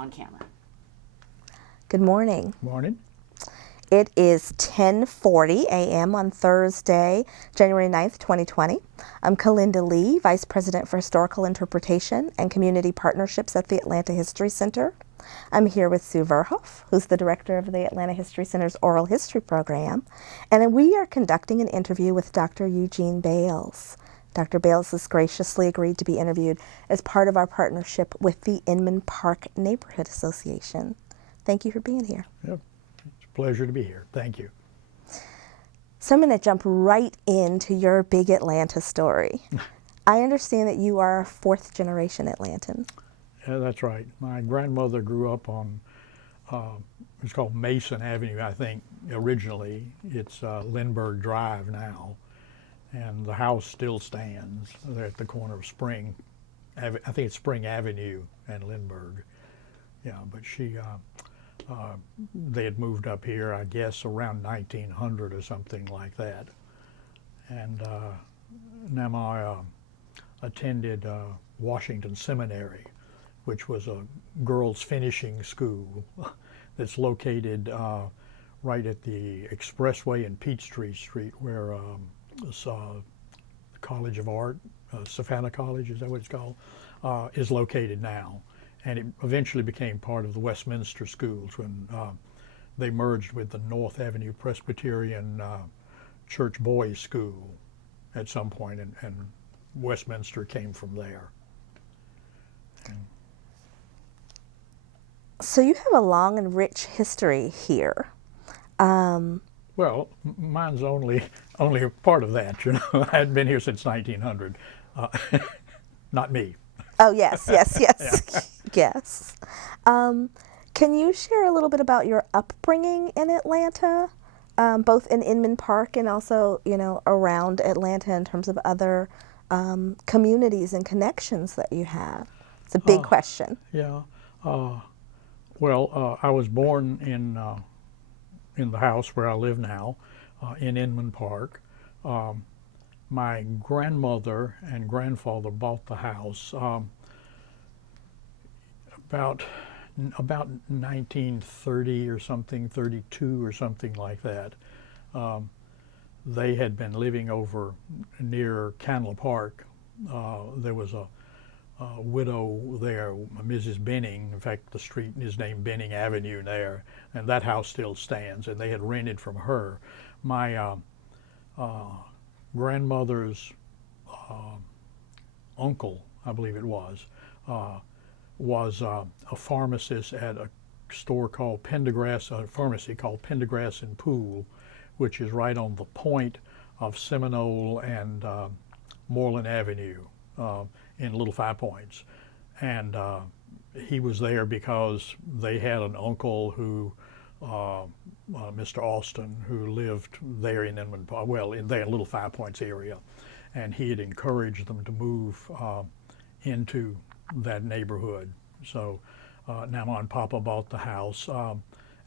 on camera. Good morning. Morning. It is 10:40 a.m. on Thursday, January 9th, 2020. I'm Kalinda Lee, Vice President for Historical Interpretation and Community Partnerships at the Atlanta History Center. I'm here with Sue Verhoff, who's the director of the Atlanta History Center's Oral History Program, and we are conducting an interview with Dr. Eugene Bales. Dr. Bales has graciously agreed to be interviewed as part of our partnership with the Inman Park Neighborhood Association. Thank you for being here. Yep. It's a pleasure to be here. Thank you. So I'm going to jump right into your big Atlanta story. I understand that you are a fourth generation Atlantan. Yeah, that's right. My grandmother grew up on, it's called Mason Avenue, I think, originally. It's Lindbergh Drive now. And the house still stands there at the corner of Spring. I think it's Spring Avenue and Lindbergh. Yeah, but they had moved up here, I guess, around 1900 or something like that. And Nama attended Washington Seminary, which was a girls' finishing school that's located right at the Expressway and Peachtree Street, where the College of Art, Savannah College, is that what it's called, is located now. And it eventually became part of the Westminster schools when they merged with the North Avenue Presbyterian Church Boys School at some point, and Westminster came from there. So you have a long and rich history here. Well, mine's only a part of that, you know. I hadn't been here since 1900. Not me. Oh, yes. Yeah. Yes. Can you share a little bit about your upbringing in Atlanta, both in Inman Park and also, around Atlanta in terms of other communities and connections that you have? It's a big question. Yeah. Well, I was born in the house where I live now, in Inman Park. My grandmother and grandfather bought the house about 1930 or something, 32 or something like that. They had been living over near Canla Park. There was a widow there, Mrs. Benning. In fact, the street is named Benning Avenue there, and that house still stands, and they had rented from her. My grandmother's uncle, I believe it was a pharmacist at a store called Pendergrass, a pharmacy called Pendergrass and Pool, which is right on the point of Seminole and Moreland Avenue in Little Five Points. And he was there because they had an uncle who, Mr. Austin, who lived there in Inman Park, well, in the Little Five Points area, and he had encouraged them to move into that neighborhood. So Mama and Papa bought the house,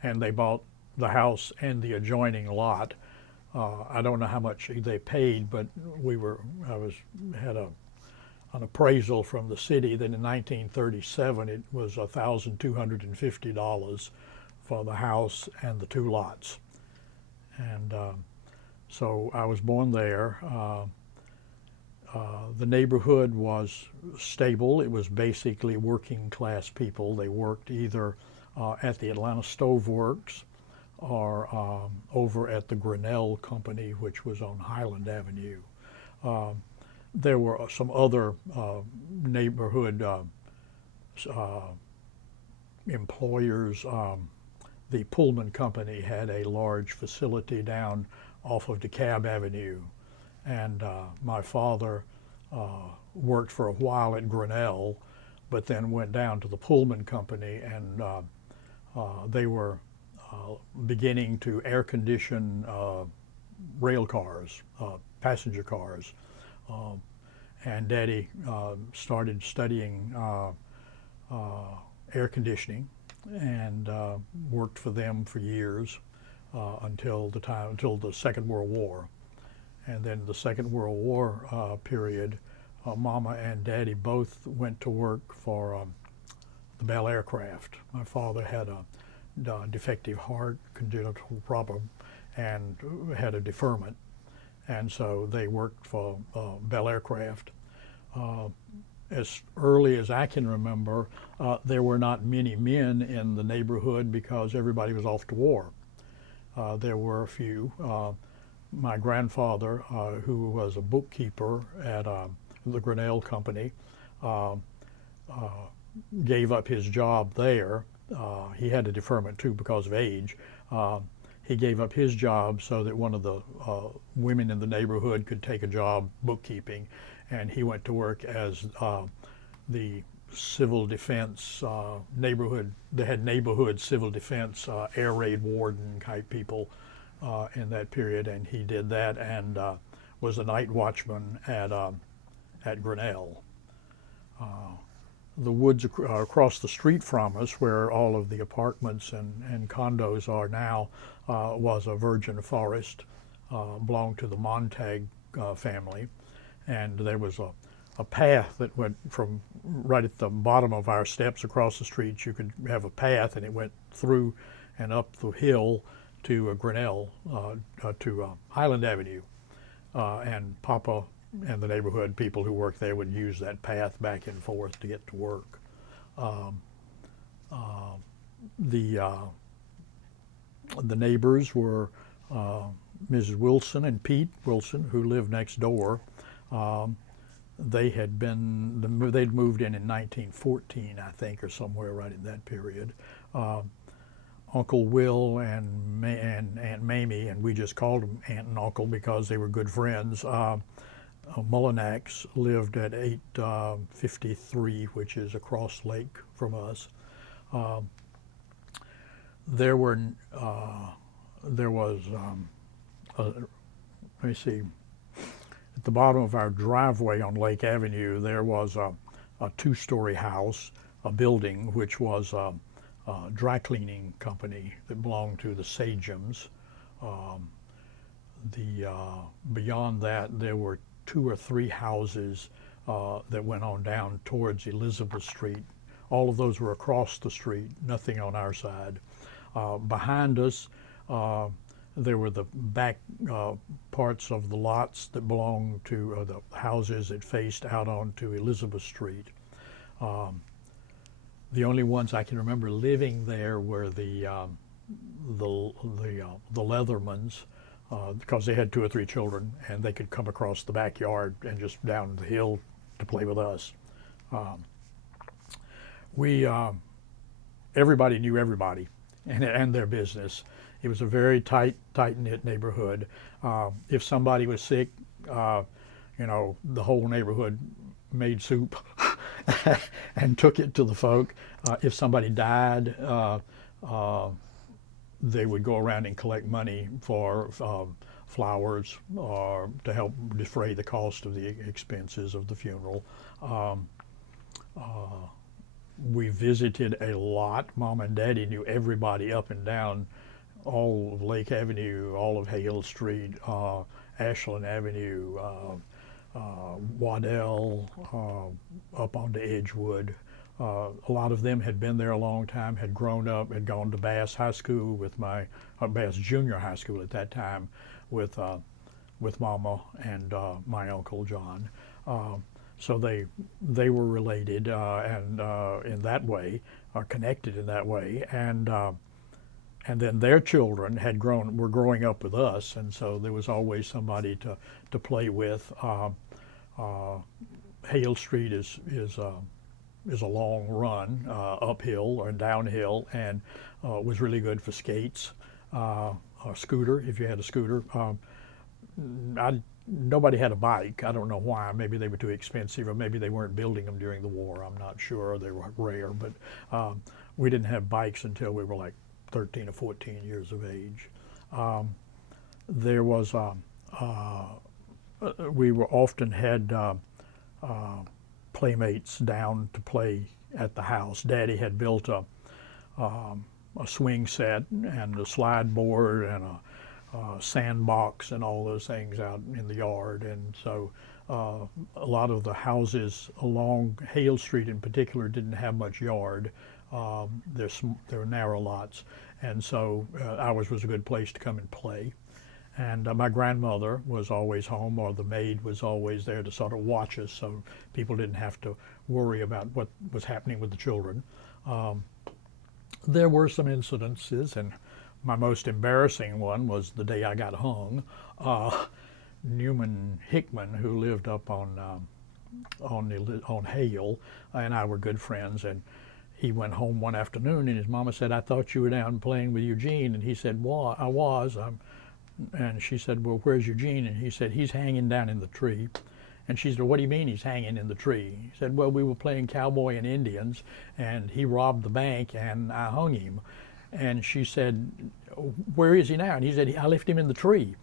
and they bought the house and the adjoining lot. I don't know how much they paid, but had an appraisal from the city that in 1937 it was $1,250 for the house and the two lots. And so I was born there. The neighborhood was stable. It was basically working class people. They worked either at the Atlanta Stove Works or over at the Grinnell Company, which was on Highland Avenue. There were some other neighborhood employers. The Pullman Company had a large facility down off of DeKalb Avenue, and my father worked for a while at Grinnell, but then went down to the Pullman Company, and they were beginning to air condition rail cars, passenger cars. And Daddy started studying air conditioning and worked for them for years until the Second World War. And then the Second World War period, Mama and Daddy both went to work for the Bell aircraft. My father had a defective heart, congenital problem, and had a deferment. And so they worked for Bell Aircraft. As early as I can remember, there were not many men in the neighborhood because everybody was off to war. There were a few. My grandfather, who was a bookkeeper at the Grinnell Company, gave up his job there. He had a deferment too because of age. He gave up his job so that one of the women in the neighborhood could take a job bookkeeping, and he went to work as the civil defense neighborhood. They had neighborhood civil defense air raid warden type people in that period, and he did that and was a night watchman at Grinnell. The woods across the street from us, where all of the apartments and condos are now, was a virgin forest, belonged to the Montag family, and there was a path that went from right at the bottom of our steps across the street. You could have a path, and it went through and up the hill to Grinnell, to Highland Avenue, and Papa and the neighborhood people who worked there would use that path back and forth to get to work. The neighbors were Mrs. Wilson and Pete Wilson, who lived next door. They'd moved in 1914, I think, or somewhere right in that period. Uncle Will and Aunt Mamie, and we just called them Aunt and Uncle because they were good friends. Mullinax lived at 853, which is across lake from us. There was, let me see, at the bottom of our driveway on Lake Avenue, there was a two-story house, a building, which was a dry cleaning company that belonged to the Sagems. Beyond that, there were 2 or 3 houses that went on down towards Elizabeth Street. All of those were across the street, nothing on our side. Behind us, there were the back parts of the lots that belonged to the houses that faced out onto Elizabeth Street. The only ones I can remember living there were the Leathermans, because they had 2 or 3 children, and they could come across the backyard and just down the hill to play with us. Everybody knew everybody and their business. It was a very tight-knit neighborhood. If somebody was sick, the whole neighborhood made soup and took it to the folk. If somebody died, they would go around and collect money for flowers or to help defray the cost of the expenses of the funeral. We visited a lot. Mom and Daddy knew everybody up and down all of Lake Avenue, all of Hale Street, Ashland Avenue, Waddell, up onto Edgewood. A lot of them had been there a long time, had grown up, had gone to Bass High School with Bass Junior High School at that time with Mama and my Uncle John. So they were related and in that way, are connected in that way, and then their children were growing up with us, and so there was always somebody to play with. Hale Street is a long run uphill or downhill, and was really good for skates, a scooter if you had a scooter. Nobody had a bike. I don't know why. Maybe they were too expensive, or maybe they weren't building them during the war. I'm not sure. They were rare, but we didn't have bikes until we were like 13 or 14 years of age. There was we were often had playmates down to play at the house. Daddy had built a swing set and a slide board and a sandbox and all those things out in the yard, and so a lot of the houses along Hale Street in particular didn't have much yard. There were narrow lots, and so ours was a good place to come and play. And my grandmother was always home, or the maid was always there to sort of watch us, so people didn't have to worry about what was happening with the children. There were some incidences, and my most embarrassing one was the day I got hung. Newman Hickman, who lived up on Hale, and I were good friends, and he went home one afternoon, and his mama said, "I thought you were down playing with Eugene," and he said, "Well, I was." And she said, "Well, where's Eugene?" And he said, "He's hanging down in the tree." And she said, "What do you mean he's hanging in the tree?" He said, "Well, we were playing cowboy and Indians, and he robbed the bank, and I hung him." And she said, "Where is he now?" And he said, "I left him in the tree."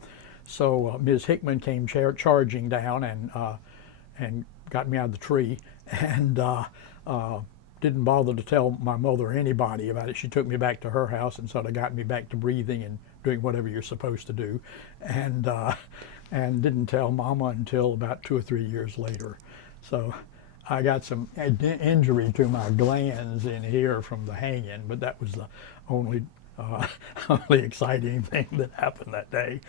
So Ms. Hickman came charging down and got me out of the tree, and didn't bother to tell my mother or anybody about it. She took me back to her house and sort of got me back to breathing and doing whatever you're supposed to do, and didn't tell Mama until about 2 or 3 years later. So I got some injury to my glands in here from the hanging, but that was the only exciting thing that happened that day.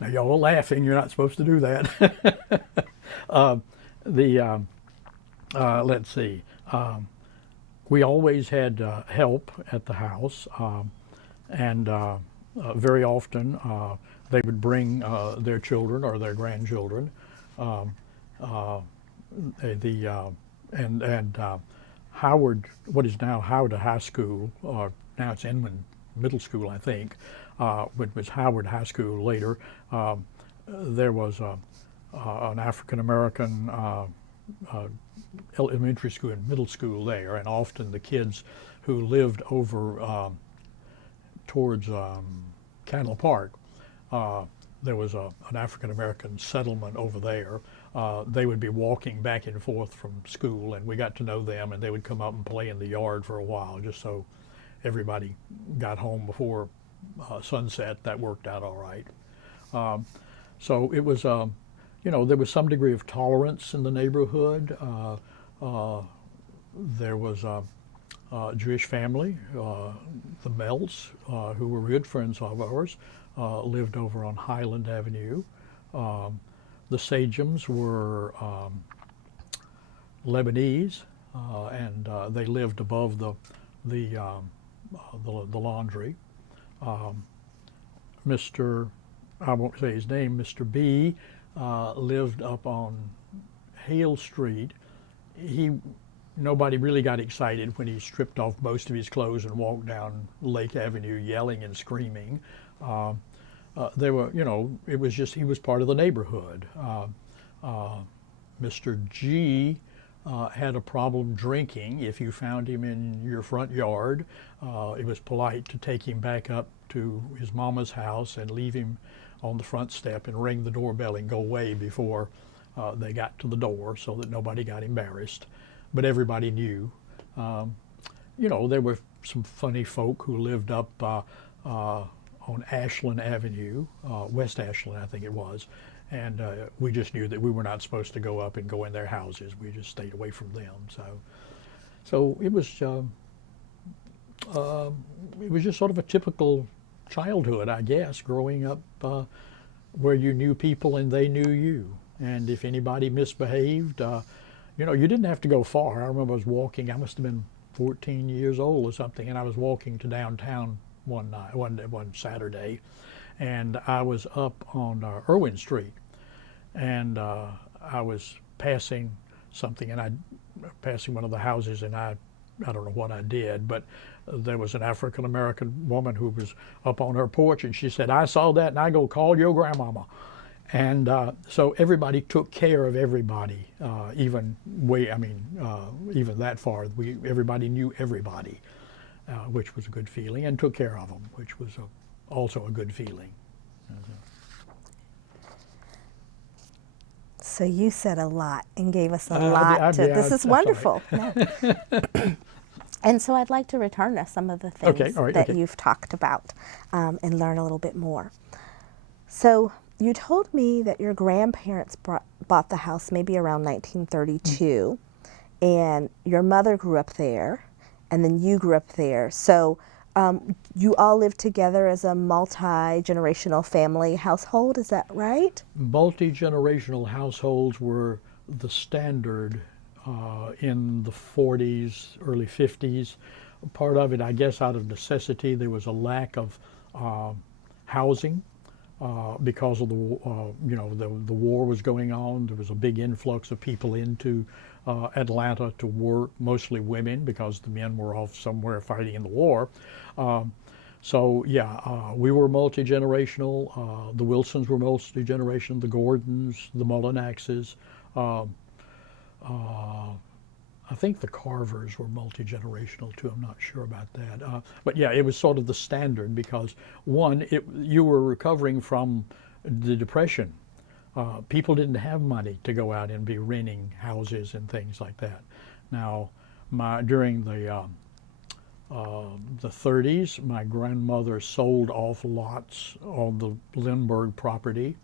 Now y'all are laughing. You're not supposed to do that. Let's see. We always had help at the house, and very often they would bring their children or their grandchildren. Howard, what is now Howard High School, or now it's Inman Middle School, I think, which was Howard High School later. There was an African American elementary school and middle school there, and often the kids who lived over towards Candle Park, there was an African American settlement over there. They would be walking back and forth from school, and we got to know them, and they would come up and play in the yard for a while, just so everybody got home before sunset. That worked out all right. So it was, there was some degree of tolerance in the neighborhood. There was a Jewish family, the Melts, who were good friends of ours, lived over on Highland Avenue. The Sajums were Lebanese, and they lived above the laundry. Mr. I won't say his name, Mr. B, lived up on Hale Street. Nobody really got excited when he stripped off most of his clothes and walked down Lake Avenue yelling and screaming. There were, it was just, he was part of the neighborhood. Mr. G had a problem drinking. If you found him in your front yard, it was polite to take him back up to his mama's house and leave him on the front step and ring the doorbell and go away before they got to the door, so that nobody got embarrassed. But everybody knew. There were some funny folk who lived up on Ashland Avenue, West Ashland I think it was, and we just knew that we were not supposed to go up and go in their houses. We just stayed away from them. So it was just sort of a typical childhood, I guess, growing up where you knew people and they knew you. And if anybody misbehaved, you didn't have to go far. I remember I was walking, I must have been 14 years old or something, and I was walking to downtown one Saturday, and I was up on Irwin Street, and I was passing something, and passing one of the houses, and I don't know what I did, but there was an African American woman who was up on her porch, and she said, "I saw that, and I go call your grandmama." And so everybody took care of everybody, even that far. Everybody knew everybody, which was a good feeling, and took care of them, which was also a good feeling. So you said a lot and gave us a lot. This is wonderful. And so I'd like to return to some of the things that you've talked about and learn a little bit more. So You told me that your grandparents bought the house maybe around 1932, and your mother grew up there, and then you grew up there. So you all lived together as a multi-generational family household, is that right? Multi-generational households were the standard in the 40s, early 50s. Part of it, I guess, out of necessity. There was a lack of housing because of the war was going on. There was a big influx of people into Atlanta to work, mostly women, because the men were off somewhere fighting in the war. So yeah, we were multi-generational. The Wilsons were multi-generational. The Gordons, the Mullinaxes. I think the Carvers were multi-generational too. I'm not sure about that. But yeah, it was sort of the standard because one, you were recovering from the Depression. People didn't have money to go out and be renting houses and things like that. Now, during the 30s, my grandmother sold off lots on the Lindbergh property,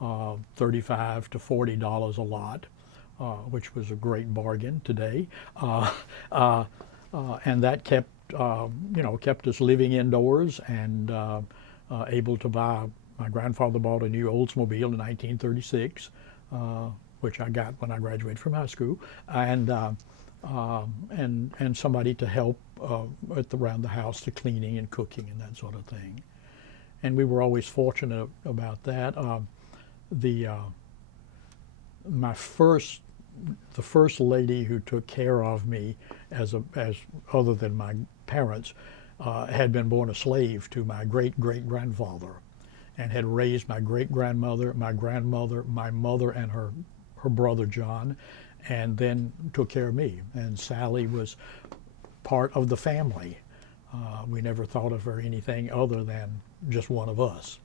$35 to $40 a lot. Which was a great bargain today, and that kept kept us living indoors and able to buy. My grandfather bought a new Oldsmobile in 1936, which I got when I graduated from high school, and somebody to help around the house, the cleaning and cooking and that sort of thing, and we were always fortunate about that. The first lady who took care of me as other than my parents had been born a slave to my great-great-grandfather and had raised my great-grandmother, my grandmother, my mother, and her brother John, and then took care of me. And Sally was part of the family. We never thought of her anything other than just one of us.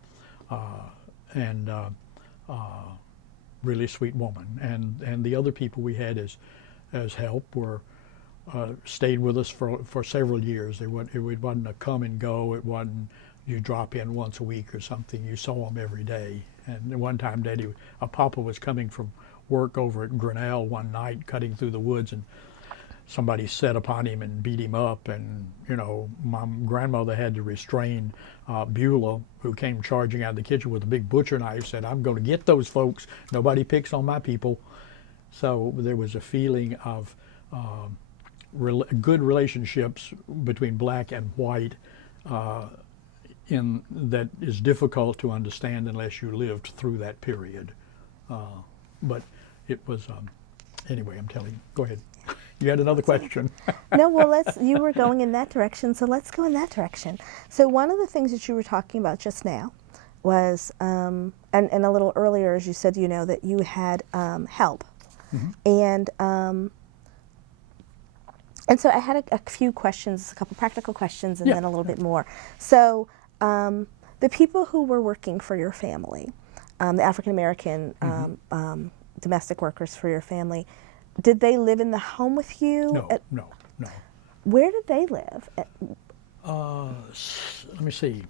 Really sweet woman, and the other people we had as help were stayed with us for several years. It wasn't a come and go. It wasn't you drop in once a week or something. You saw them every day. And one time, Papa was coming from work over at Grinnell one night, cutting through the woods, and somebody set upon him and beat him up, and my grandmother had to restrain Beulah, who came charging out of the kitchen with a big butcher knife, said, "I'm going to get those folks. Nobody picks on my people." So there was a feeling of good relationships between black and white that is difficult to understand unless you lived through that period. But it was, anyway, I'm telling you. Go ahead. You had another question. No, well, you were going in that direction, so let's go in that direction. So one of the things that you were talking about just now was, and a little earlier, as you said, that you had help. Mm-hmm. And so I had a few questions, a couple practical questions, and then a little bit more. So the people who were working for your family, the African-American domestic workers for your family, did they live in the home with you? No. Where did they live? Let me see.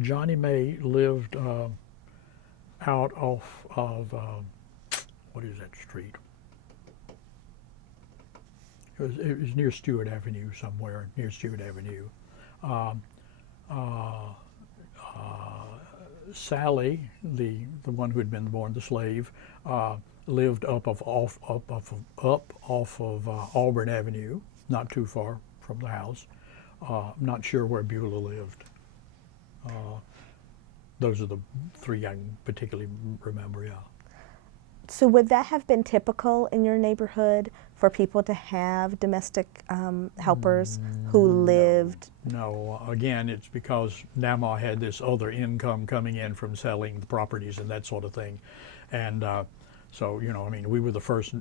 Johnny May lived out off of, what is that street? It was near Stewart Avenue somewhere, near Stewart Avenue. Sally, the one who had been born the slave, lived up off of Auburn Avenue, not too far from the house. I'm not sure where Beulah lived. Those are the three I particularly remember, yeah. So would that have been typical in your neighborhood for people to have domestic helpers who lived? No, again, it's because Namaha had this other income coming in from selling the properties and that sort of thing. And so, we were the first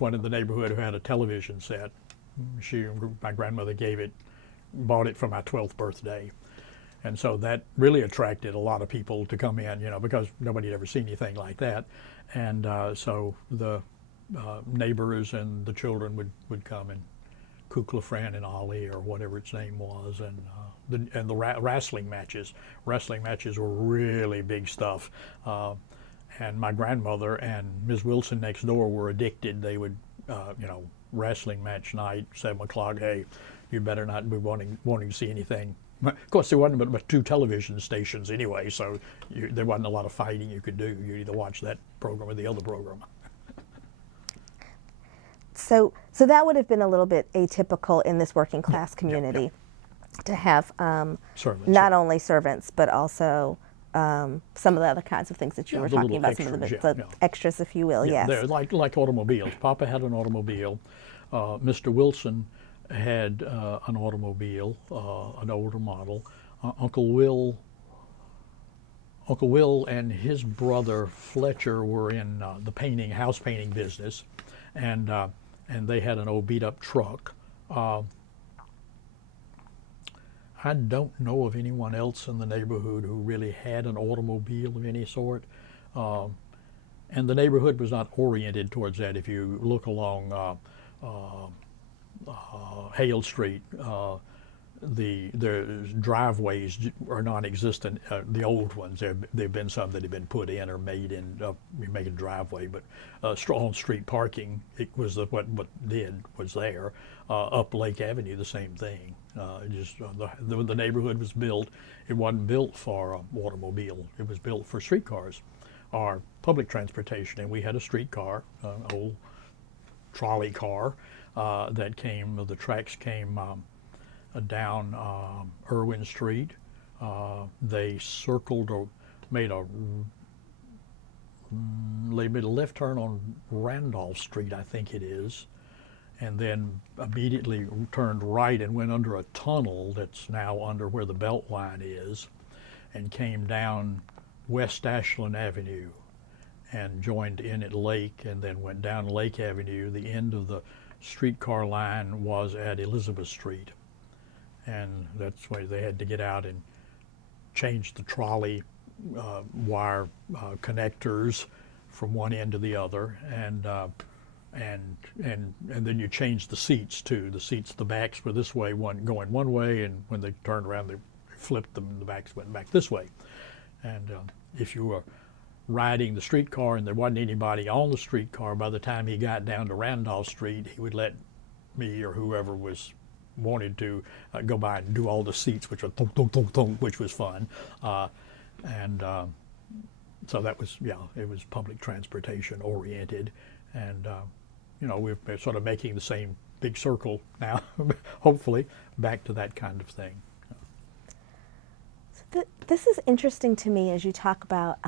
one in the neighborhood who had a television set. My grandmother bought it for my 12th birthday. And so that really attracted a lot of people to come in, because nobody had ever seen anything like that. And so the neighbors and the children would come and Kukla, Fran, and Ali, or whatever its name was, and the wrestling matches. Wrestling matches were really big stuff. And my grandmother and Ms. Wilson next door were addicted. They would, wrestling match night, 7 o'clock. Hey, you better not be wanting to see anything. Of course, there wasn't but 2 television stations anyway, so there wasn't a lot of fighting you could do. You either watch that program or the other program. So that would have been a little bit atypical in this working class community to have Servants, not only servants, but also some of the other kinds of things that you were talking about, extras, some of the extras, if you will, yes. They're like automobiles. Papa had an automobile. Mr. Wilson had an automobile, an older model. Uncle Will and his brother Fletcher were in the house painting business, and they had an old beat-up truck. I don't know of anyone else in the neighborhood who really had an automobile of any sort. And the neighborhood was not oriented towards that. If you look along Hale Street, the driveways are non-existent. The old ones, there've been some that have been put in or made in. You make a driveway, but on-street parking, it was what was there. Up Lake Avenue, the same thing. The neighborhood was built. It wasn't built for automobile. It was built for streetcars or public transportation. And we had a streetcar, an old trolley car that came. The tracks came down Irwin Street. They circled or made a left turn on Randolph Street, I think it is, and then immediately turned right and went under a tunnel that's now under where the Beltline is, and came down West Ashland Avenue and joined in at Lake, and then went down Lake Avenue. The end of the streetcar line was at Elizabeth Street, and that's why they had to get out and change the trolley wire connectors from one end to the other, and then you change the seats too. The backs were this way, going one way, and when they turned around, they flipped them, and the backs went back this way. And if you were riding the streetcar and there wasn't anybody on the streetcar, by the time he got down to Randolph Street, he would let me or whoever wanted to go by and do all the seats, which were thunk, thunk, thunk, thunk, which was fun. So that was, it was public transportation oriented, and we're sort of making the same big circle now, hopefully, back to that kind of thing. So this is interesting to me as you talk about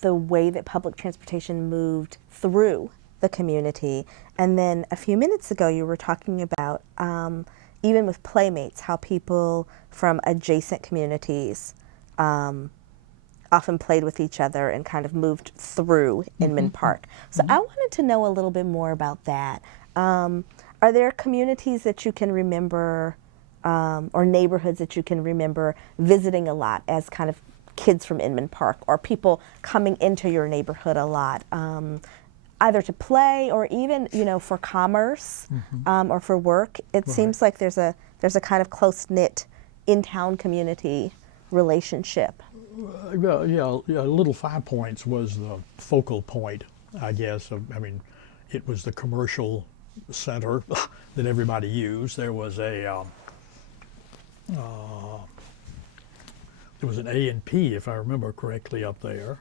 the way that public transportation moved through the community. And then a few minutes ago you were talking about even with playmates, how people from adjacent communities often played with each other and kind of moved through Inman Park. So I wanted to know a little bit more about that. Are there communities that you can remember or neighborhoods that you can remember visiting a lot as kind of kids from Inman Park, or people coming into your neighborhood a lot, either to play or even for commerce or for work? It seems like there's a kind of close-knit in-town community relationship. Little Five Points was the focal point, I guess. It was the commercial center that everybody used. There was an A&P, if I remember correctly, up there.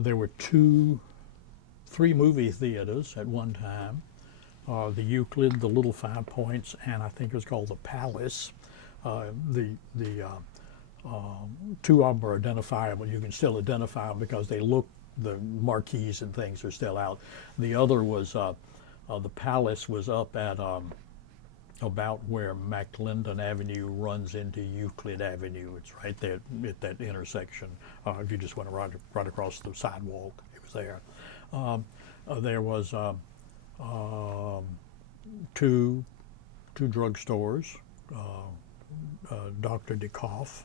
There were 3 movie theaters at one time. The Euclid, the Little Five Points, and I think it was called the Palace. The 2 of them are identifiable. You can still identify them because the marquees and things are still out. The other was, the Palace was up at about where McClendon Avenue runs into Euclid Avenue. It's right there at that intersection. If you just went right across the sidewalk, it was there. There was 2 drugstores, Dr. DeKoff,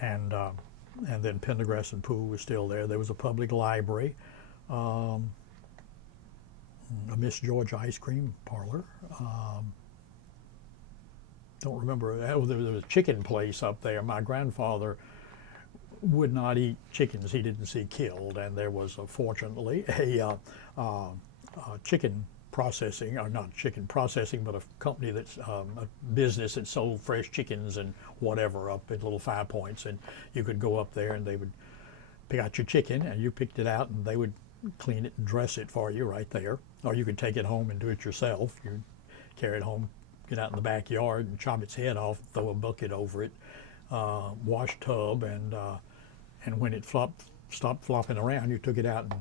and then Pendergrass and Poole was still there. There was a public library. a Miss George ice cream parlor. Don't remember. There was a chicken place up there. My grandfather would not eat chickens he didn't see killed, and there was fortunately a chicken processing, or not chicken processing, but a company that's a business that sold fresh chickens and whatever up at Little Five Points, and you could go up there and they would pick out your chicken, and you picked it out, and they would clean it and dress it for you right there, or you could take it home and do it yourself. You carry it home, get out in the backyard and chop its head off, throw a bucket over it, wash tub, and when it stopped flopping around, you took it out and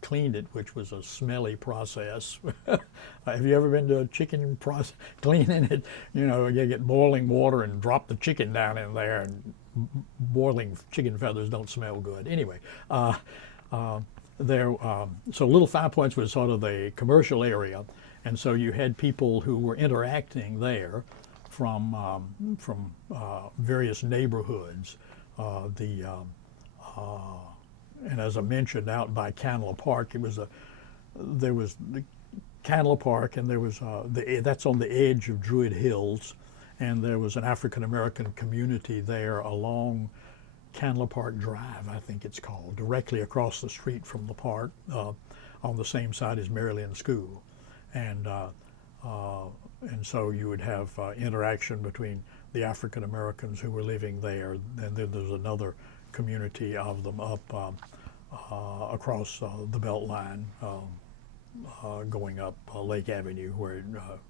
cleaned it, which was a smelly process. Have you ever been to a chicken process cleaning it? You know, you get boiling water and drop the chicken down in there, and boiling chicken feathers don't smell good. Anyway, so Little Five Points was sort of the commercial area, and so you had people who were interacting there from various neighborhoods. And as I mentioned, out by Canela Park, there was the Canela Park, and there was that's on the edge of Druid Hills, and there was an African American community there along Canela Park Drive, I think it's called, directly across the street from the park, on the same side as Maryland School, and so you would have interaction between the African Americans who were living there, and then there's another community of them up across the Beltline, going up Lake Avenue, where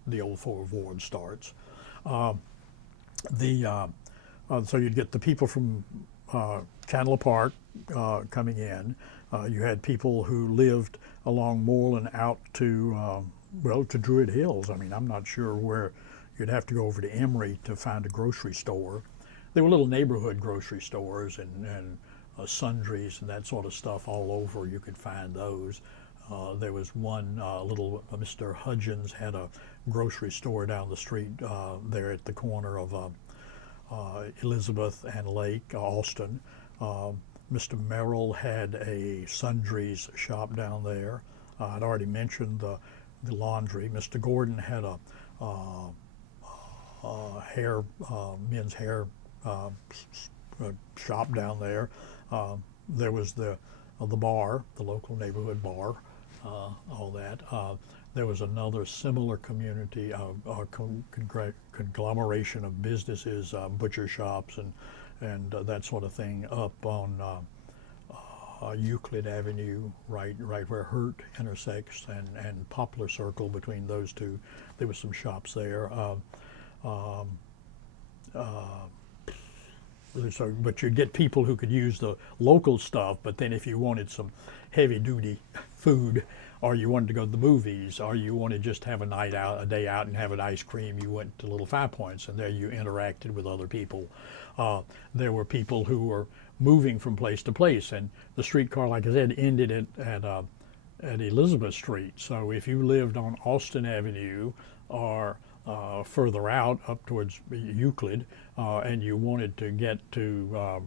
the old Fourth Ward starts. So you'd get the people from Canela Park coming in. You had people who lived along Moreland out to to Druid Hills. I mean, I'm not sure where. You'd have to go over to Emory to find a grocery store. There were little neighborhood grocery stores and sundries and that sort of stuff all over. You could find those. There was one little Mr. Hudgens had a grocery store down the street there at the corner of Elizabeth and Lake, Austin. Mr. Merrill had a sundries shop down there. I'd already mentioned the laundry. Mr. Gordon had a men's hair shop down there. There was the bar, the local neighborhood bar, all that. There was another similar community, conglomeration of businesses, butcher shops and that sort of thing up on Euclid Avenue, right where Hurt intersects, and Poplar Circle. Between those two, there was some shops there. But you'd get people who could use the local stuff, but then if you wanted some heavy-duty food, or you wanted to go to the movies, or you wanted just to have a night out, a day out and have an ice cream, you went to Little Five Points, and there you interacted with other people. There were people who were moving from place to place, and the streetcar, like I said, ended at Elizabeth Street. So if you lived on Austin Avenue or further out up towards Euclid, and you wanted to get to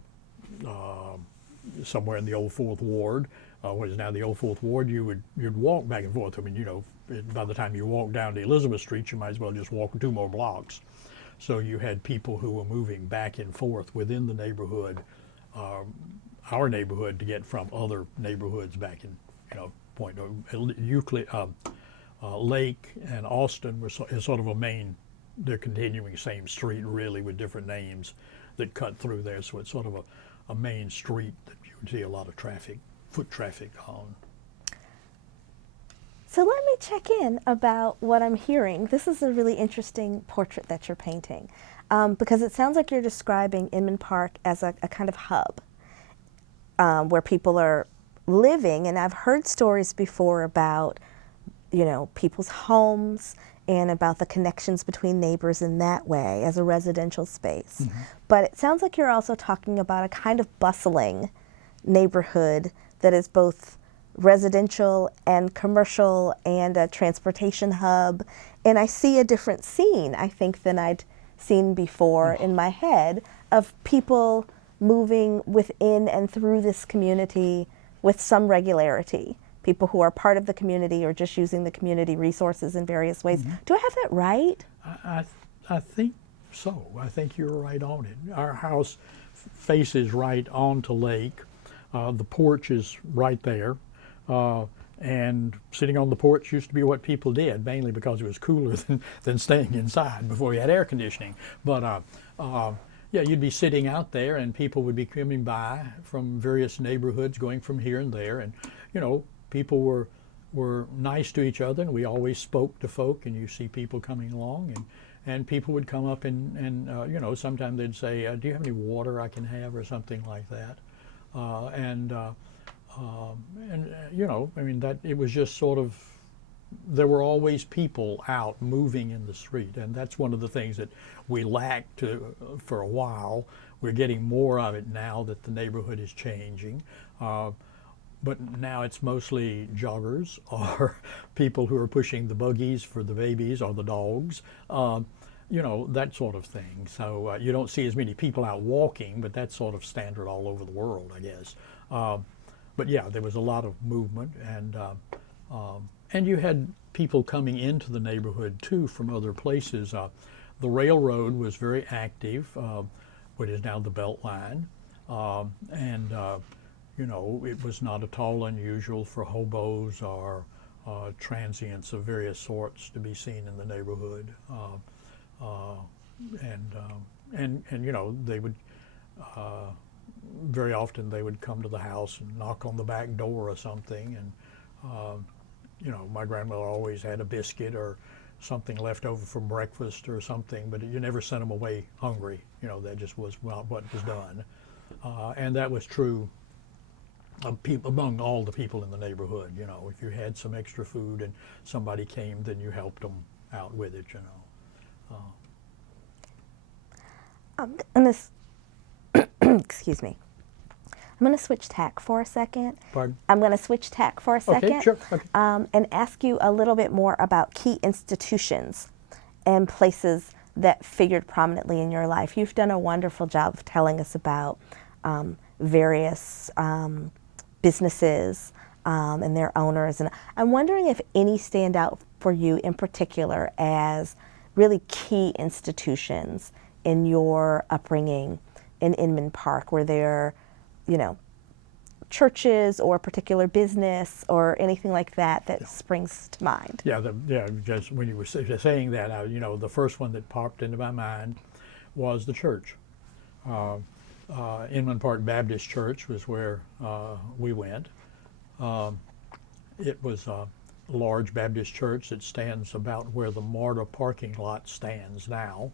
somewhere in the old Fourth Ward, what is now the old Fourth Ward, you'd walk back and forth. I mean, you know, by the time you walk down to Elizabeth Street, you might as well just walk 2 more blocks. So you had people who were moving back and forth within the neighborhood, our neighborhood, to get from other neighborhoods back in, Point Euclid. Lake and Austin is sort of a main, they're continuing same street really, with different names that cut through there. So it's sort of a main street that you would see a lot of traffic, foot traffic on. So let me check in about what I'm hearing. This is a really interesting portrait that you're painting, because it sounds like you're describing Inman Park as a kind of hub where people are living. And I've heard stories before about people's homes and about the connections between neighbors in that way as a residential space. Mm-hmm. But it sounds like you're also talking about a kind of bustling neighborhood that is both residential and commercial and a transportation hub. And I see a different scene, I think, than I'd seen before in my head, of people moving within and through this community with some regularity. people who are part of the community or just using the community resources in various ways. Do I have that right? I think so. I think you're right on it. Our house faces right onto lake. The porch is right there. And sitting on the porch used to be what people did, mainly because it was cooler than staying inside before we had air conditioning. But yeah, you'd be sitting out there and people would be coming by from various neighborhoods, going from here and there. And, you know, people were nice to each other, and we always spoke to folk, and you see people coming along, and people would come up and you know, sometimes they'd say, do you have any water I can have, or something like that. And you know, I mean, that it was just sort of, there were always people out moving in the street, and that's one of the things that we lacked for a while. We're getting more of it now that the neighborhood is changing. But now it's mostly joggers or people who are pushing the buggies for the babies or the dogs, you know, that sort of thing. So you don't see as many people out walking, but that's sort of standard all over the world, I guess. But yeah, there was a lot of movement, and you had people coming into the neighborhood too from other places. The railroad was very active, what is now the Beltline, and you know, it was not at all unusual for hobos or transients of various sorts to be seen in the neighborhood, and you know, they would. Very often they would come to the house and knock on the back door or something, and you know, my grandmother always had a biscuit or something left over from breakfast or something, but you never sent them away hungry. You know, that just was what was done, and that was true among all the people in the neighborhood. You know, if you had some extra food and somebody came, then you helped them out with it. You know. And this. Excuse me. I'm going to switch tack for a second. Pardon? I'm going to switch tack for a second. Okay, sure. Okay. And ask you a little bit more about key institutions and places that figured prominently in your life. You've done a wonderful job of telling us about various businesses and their owners. And I'm wondering if any stand out for you in particular as really key institutions in your upbringing in Inman Park. Were there, you know, churches or a particular business or anything like that that springs to mind? Yeah, just when you were saying that, you know, the first one that popped into my mind was the church. Inman Park Baptist Church was where we went. It was a large Baptist church that stands about where the MARTA parking lot stands now.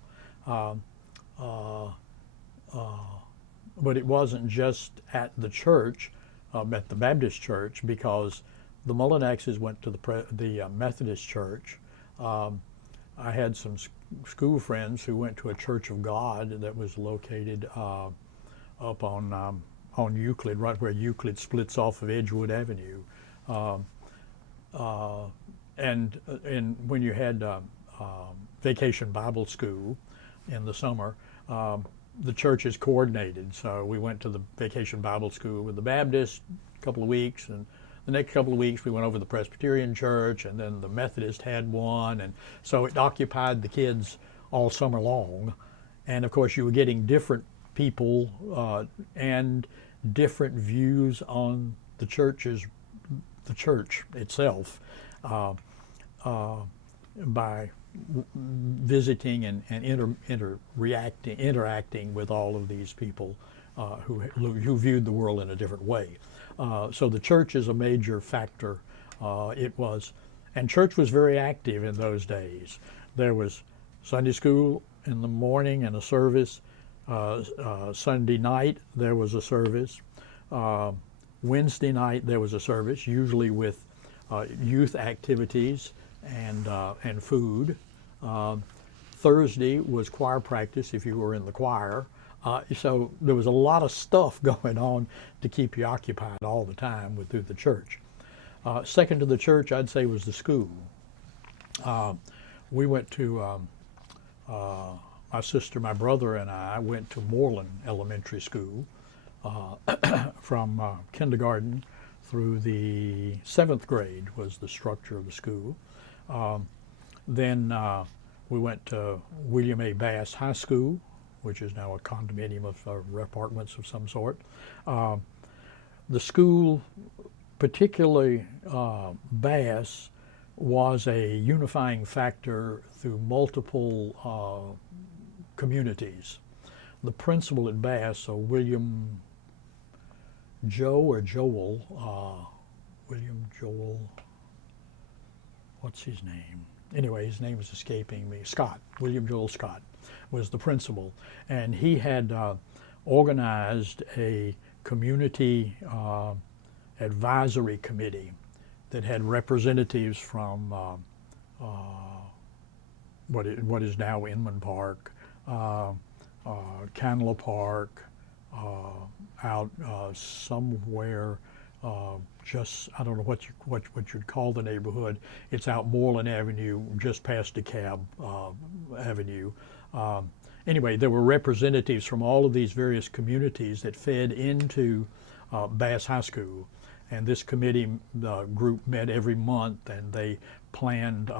But it wasn't just at the church, at the Baptist church, because the Mullinaxes went to the Methodist church. I had some school friends who went to a Church of God that was located up on Euclid, right where Euclid splits off of Edgewood Avenue. And when you had Vacation Bible School in the summer, the churches coordinated. So we went to the Vacation Bible School with the Baptist a couple of weeks, and the next couple of weeks we went over to the Presbyterian church, and then the Methodist had one, and so it occupied the kids all summer long. And of course you were getting different people and different views on the church itself by visiting and interacting with all of these people who viewed the world in a different way. So the church is a major factor. And church was very active in those days. There was Sunday school in the morning and a service. Sunday night there was a service. Wednesday night there was a service, usually with youth activities and food. Thursday was choir practice if you were in the choir. So there was a lot of stuff going on to keep you occupied all the time through the church. Second to the church, I'd say, was the school. We went to, my sister, my brother, and I went to Moreland Elementary School from kindergarten through the 7th grade was the structure of the school. Then we went to William A. Bass High School, which is now a condominium of apartments of some sort. The school, particularly Bass, was a unifying factor through multiple communities. The principal at Bass, so William Joel, what's his name? Anyway, his name is escaping me. Scott, William Joel Scott was the principal, and he had organized a community advisory committee that had representatives from what is now Inman Park, Canla Park, out somewhere just, I don't know what you'd call the neighborhood. It's out Moreland Avenue, just past DeKalb Avenue. Anyway, there were representatives from all of these various communities that fed into Bass High School. And this committee group met every month, and they planned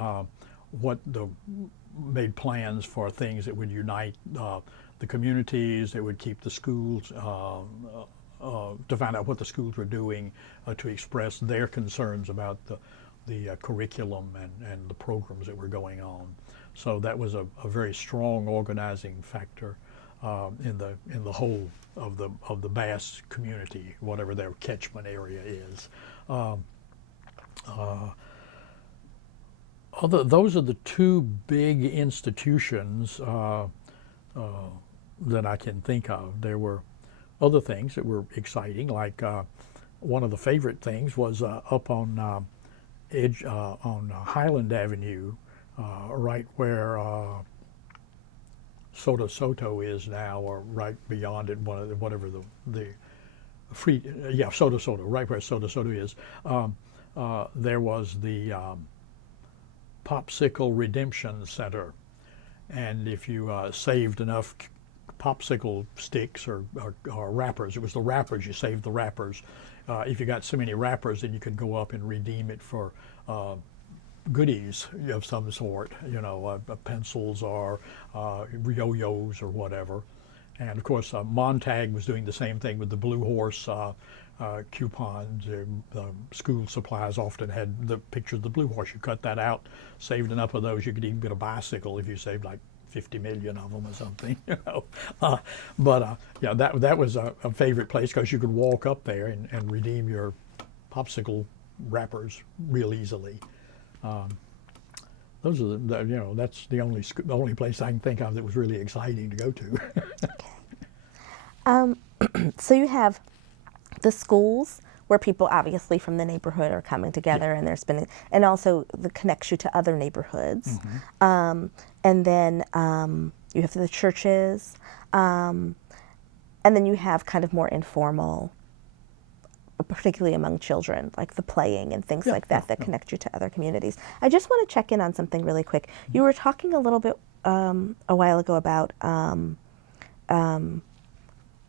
made plans for things that would unite the communities, that would keep the schools, to find out what the schools were doing, to express their concerns about the curriculum and the programs that were going on. So that was a very strong organizing factor in the whole of the Bass community, whatever their catchment area is. Those are the two big institutions that I can think of. There were other things that were exciting, like one of the favorite things was up on Highland Avenue, right where Soto is now, or right beyond it, whatever the free, Soto, right where Soto is. There was the Popsicle Redemption Center, and if you saved enough popsicle sticks or wrappers, it was the wrappers, you saved the wrappers. If you got so many wrappers, then you could go up and redeem it for goodies of some sort, pencils or yo-yos or whatever. And of course, Montag was doing the same thing with the Blue Horse coupons. The school supplies often had the picture of the Blue Horse. You cut that out, saved enough of those, you could even get a bicycle if you saved like 50 million of them or something, that was a favorite place, because you could walk up there and redeem your popsicle wrappers real easily. Those are that's the only place I can think of that was really exciting to go to. So you have the schools where people obviously from the neighborhood are coming together, and there's been, and also that connects you to other neighborhoods. Mm-hmm. And then you have the churches, and then you have kind of more informal, particularly among children, like the playing and things like that connect you to other communities. I just want to check in on something really quick. You were talking a little bit a while ago about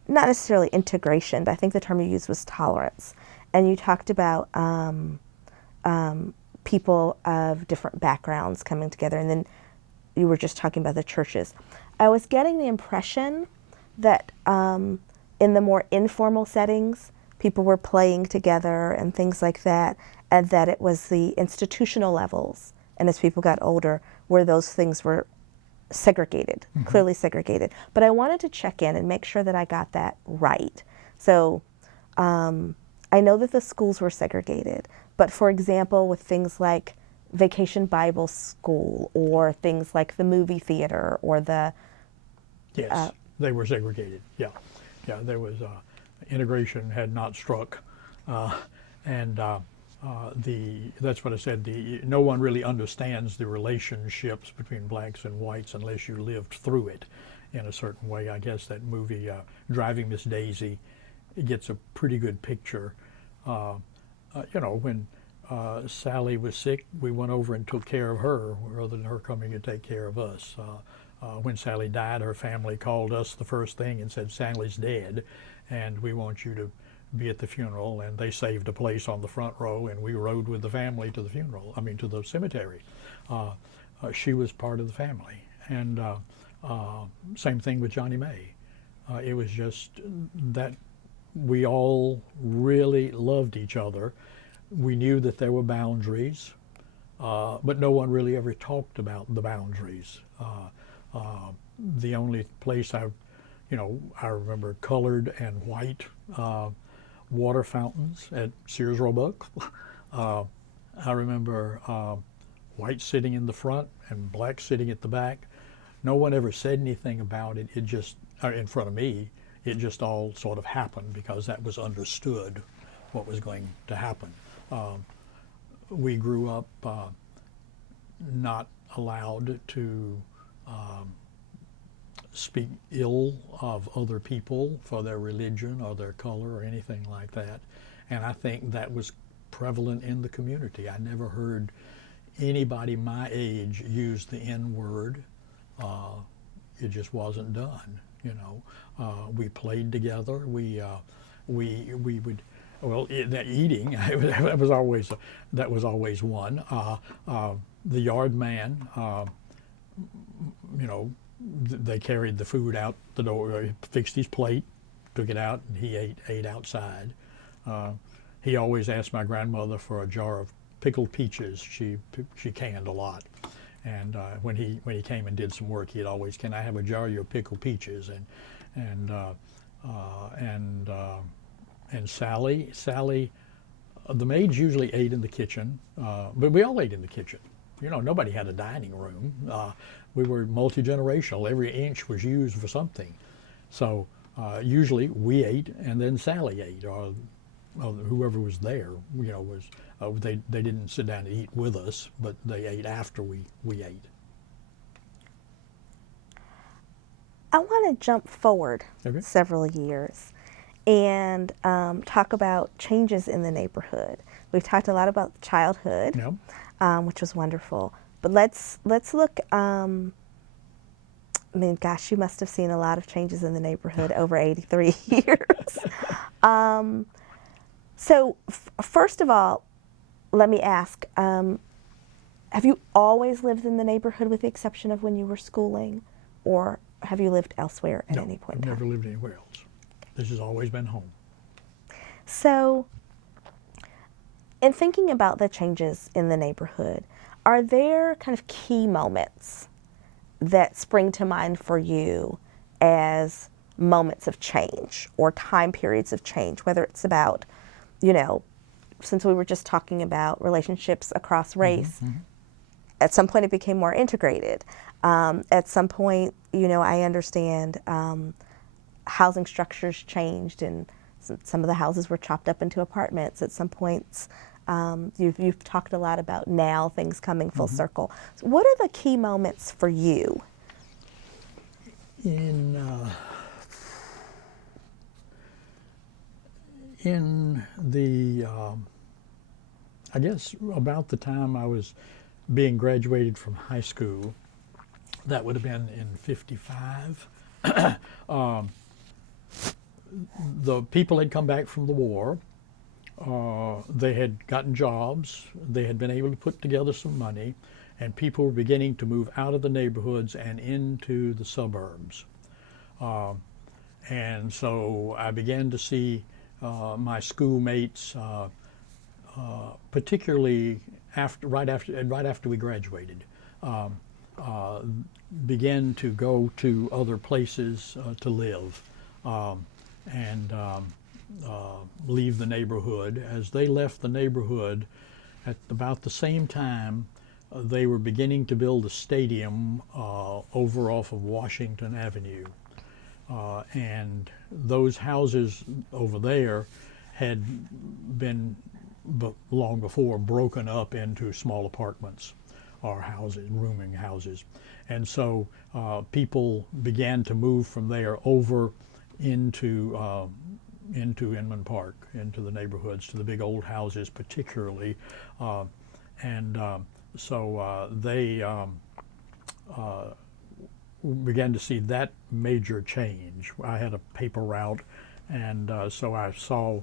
not necessarily integration, but I think the term you used was tolerance. And you talked about people of different backgrounds coming together, and then you were just talking about the churches. I was getting the impression that in the more informal settings, people were playing together and things like that, and that it was the institutional levels, and as people got older, where those things were segregated, mm-hmm. clearly segregated. But I wanted to check in and make sure that I got that right. So I know that the schools were segregated, but for example, with things like Vacation Bible School or things like the movie theater or the... Yes, they were segregated, yeah. Yeah, there was, integration had not struck, and that's what I said, no one really understands the relationships between blacks and whites unless you lived through it in a certain way. I guess that movie, Driving Miss Daisy, it gets a pretty good picture. When Sally was sick, we went over and took care of her rather than her coming to take care of us. When Sally died, her family called us the first thing and said, Sally's dead, and we want you to be at the funeral, and they saved a place on the front row, and we rode with the family to the funeral. I mean, to the cemetery. She was part of the family, and same thing with Johnny May. It was just that we all really loved each other. We knew that there were boundaries, but no one really ever talked about the boundaries. The only place I remember colored and white water fountains at Sears Roebuck. I remember white sitting in the front and black sitting at the back. No one ever said anything about it. It just, in front of me, it just all sort of happened because that was understood what was going to happen. We grew up not allowed to speak ill of other people for their religion or their color or anything like that. And I think that was prevalent in the community. I never heard anybody my age use the N-word. It just wasn't done, We played together. We would, well, eating, that was always one. The yard man, they carried the food out the door, fixed his plate, took it out, and he ate outside. He always asked my grandmother for a jar of pickled peaches. She canned a lot, and when he came and did some work, he'd always, "Can I have a jar of your pickled peaches?" And Sally, the maids usually ate in the kitchen, but we all ate in the kitchen. Nobody had a dining room. We were multi-generational. Every inch was used for something. So usually we ate, and then Sally ate, or whoever was there. They didn't sit down and eat with us, but they ate after we ate. I want to jump forward several years and talk about changes in the neighborhood. We've talked a lot about childhood, which was wonderful. But let's look. Gosh, you must have seen a lot of changes in the neighborhood over 83 years. So first of all, let me ask, have you always lived in the neighborhood with the exception of when you were schooling, or have you lived elsewhere at any point in time? I've never lived anywhere else. This has always been home. So in thinking about the changes in the neighborhood, are there kind of key moments that spring to mind for you as moments of change or time periods of change, whether it's about, since we were just talking about relationships across race, at some point it became more integrated. At some point, I understand housing structures changed and some of the houses were chopped up into apartments. At some points, you've talked a lot about now things coming full circle. So what are the key moments for you? In the, I guess about the time I was being graduated from high school, that would have been in '55. The people had come back from the war. They had gotten jobs. They had been able to put together some money, and people were beginning to move out of the neighborhoods and into the suburbs. And so I began to see my schoolmates, particularly right after we graduated, began to go to other places to live and leave the neighborhood. As they left the neighborhood, at about the same time, they were beginning to build a stadium over off of Washington Avenue. And those houses over there had been long before broken up into small apartments or houses, rooming houses. And so people began to move from there over into Inman Park, into the neighborhoods, to the big old houses particularly. So they began to see that major change. I had a paper route, and so I saw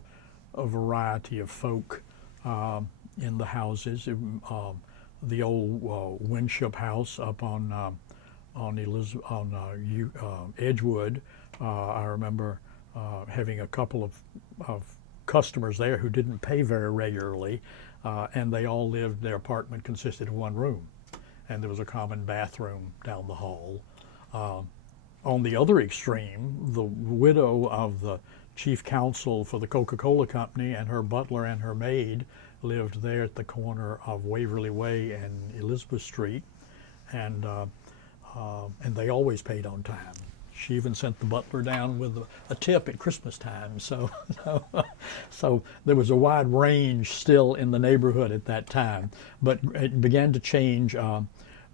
a variety of folk in the houses. The old Winship house up on Edgewood. I remember having a couple of customers there who didn't pay very regularly, and they all lived. Their apartment consisted of one room, and there was a common bathroom down the hall. On the other extreme, the widow of the chief counsel for the Coca-Cola Company and her butler and her maid lived there at the corner of Waverly Way and Elizabeth Street, and they always paid on time. She even sent the butler down with a tip at Christmas time. So, so there was a wide range still in the neighborhood at that time, but it began to change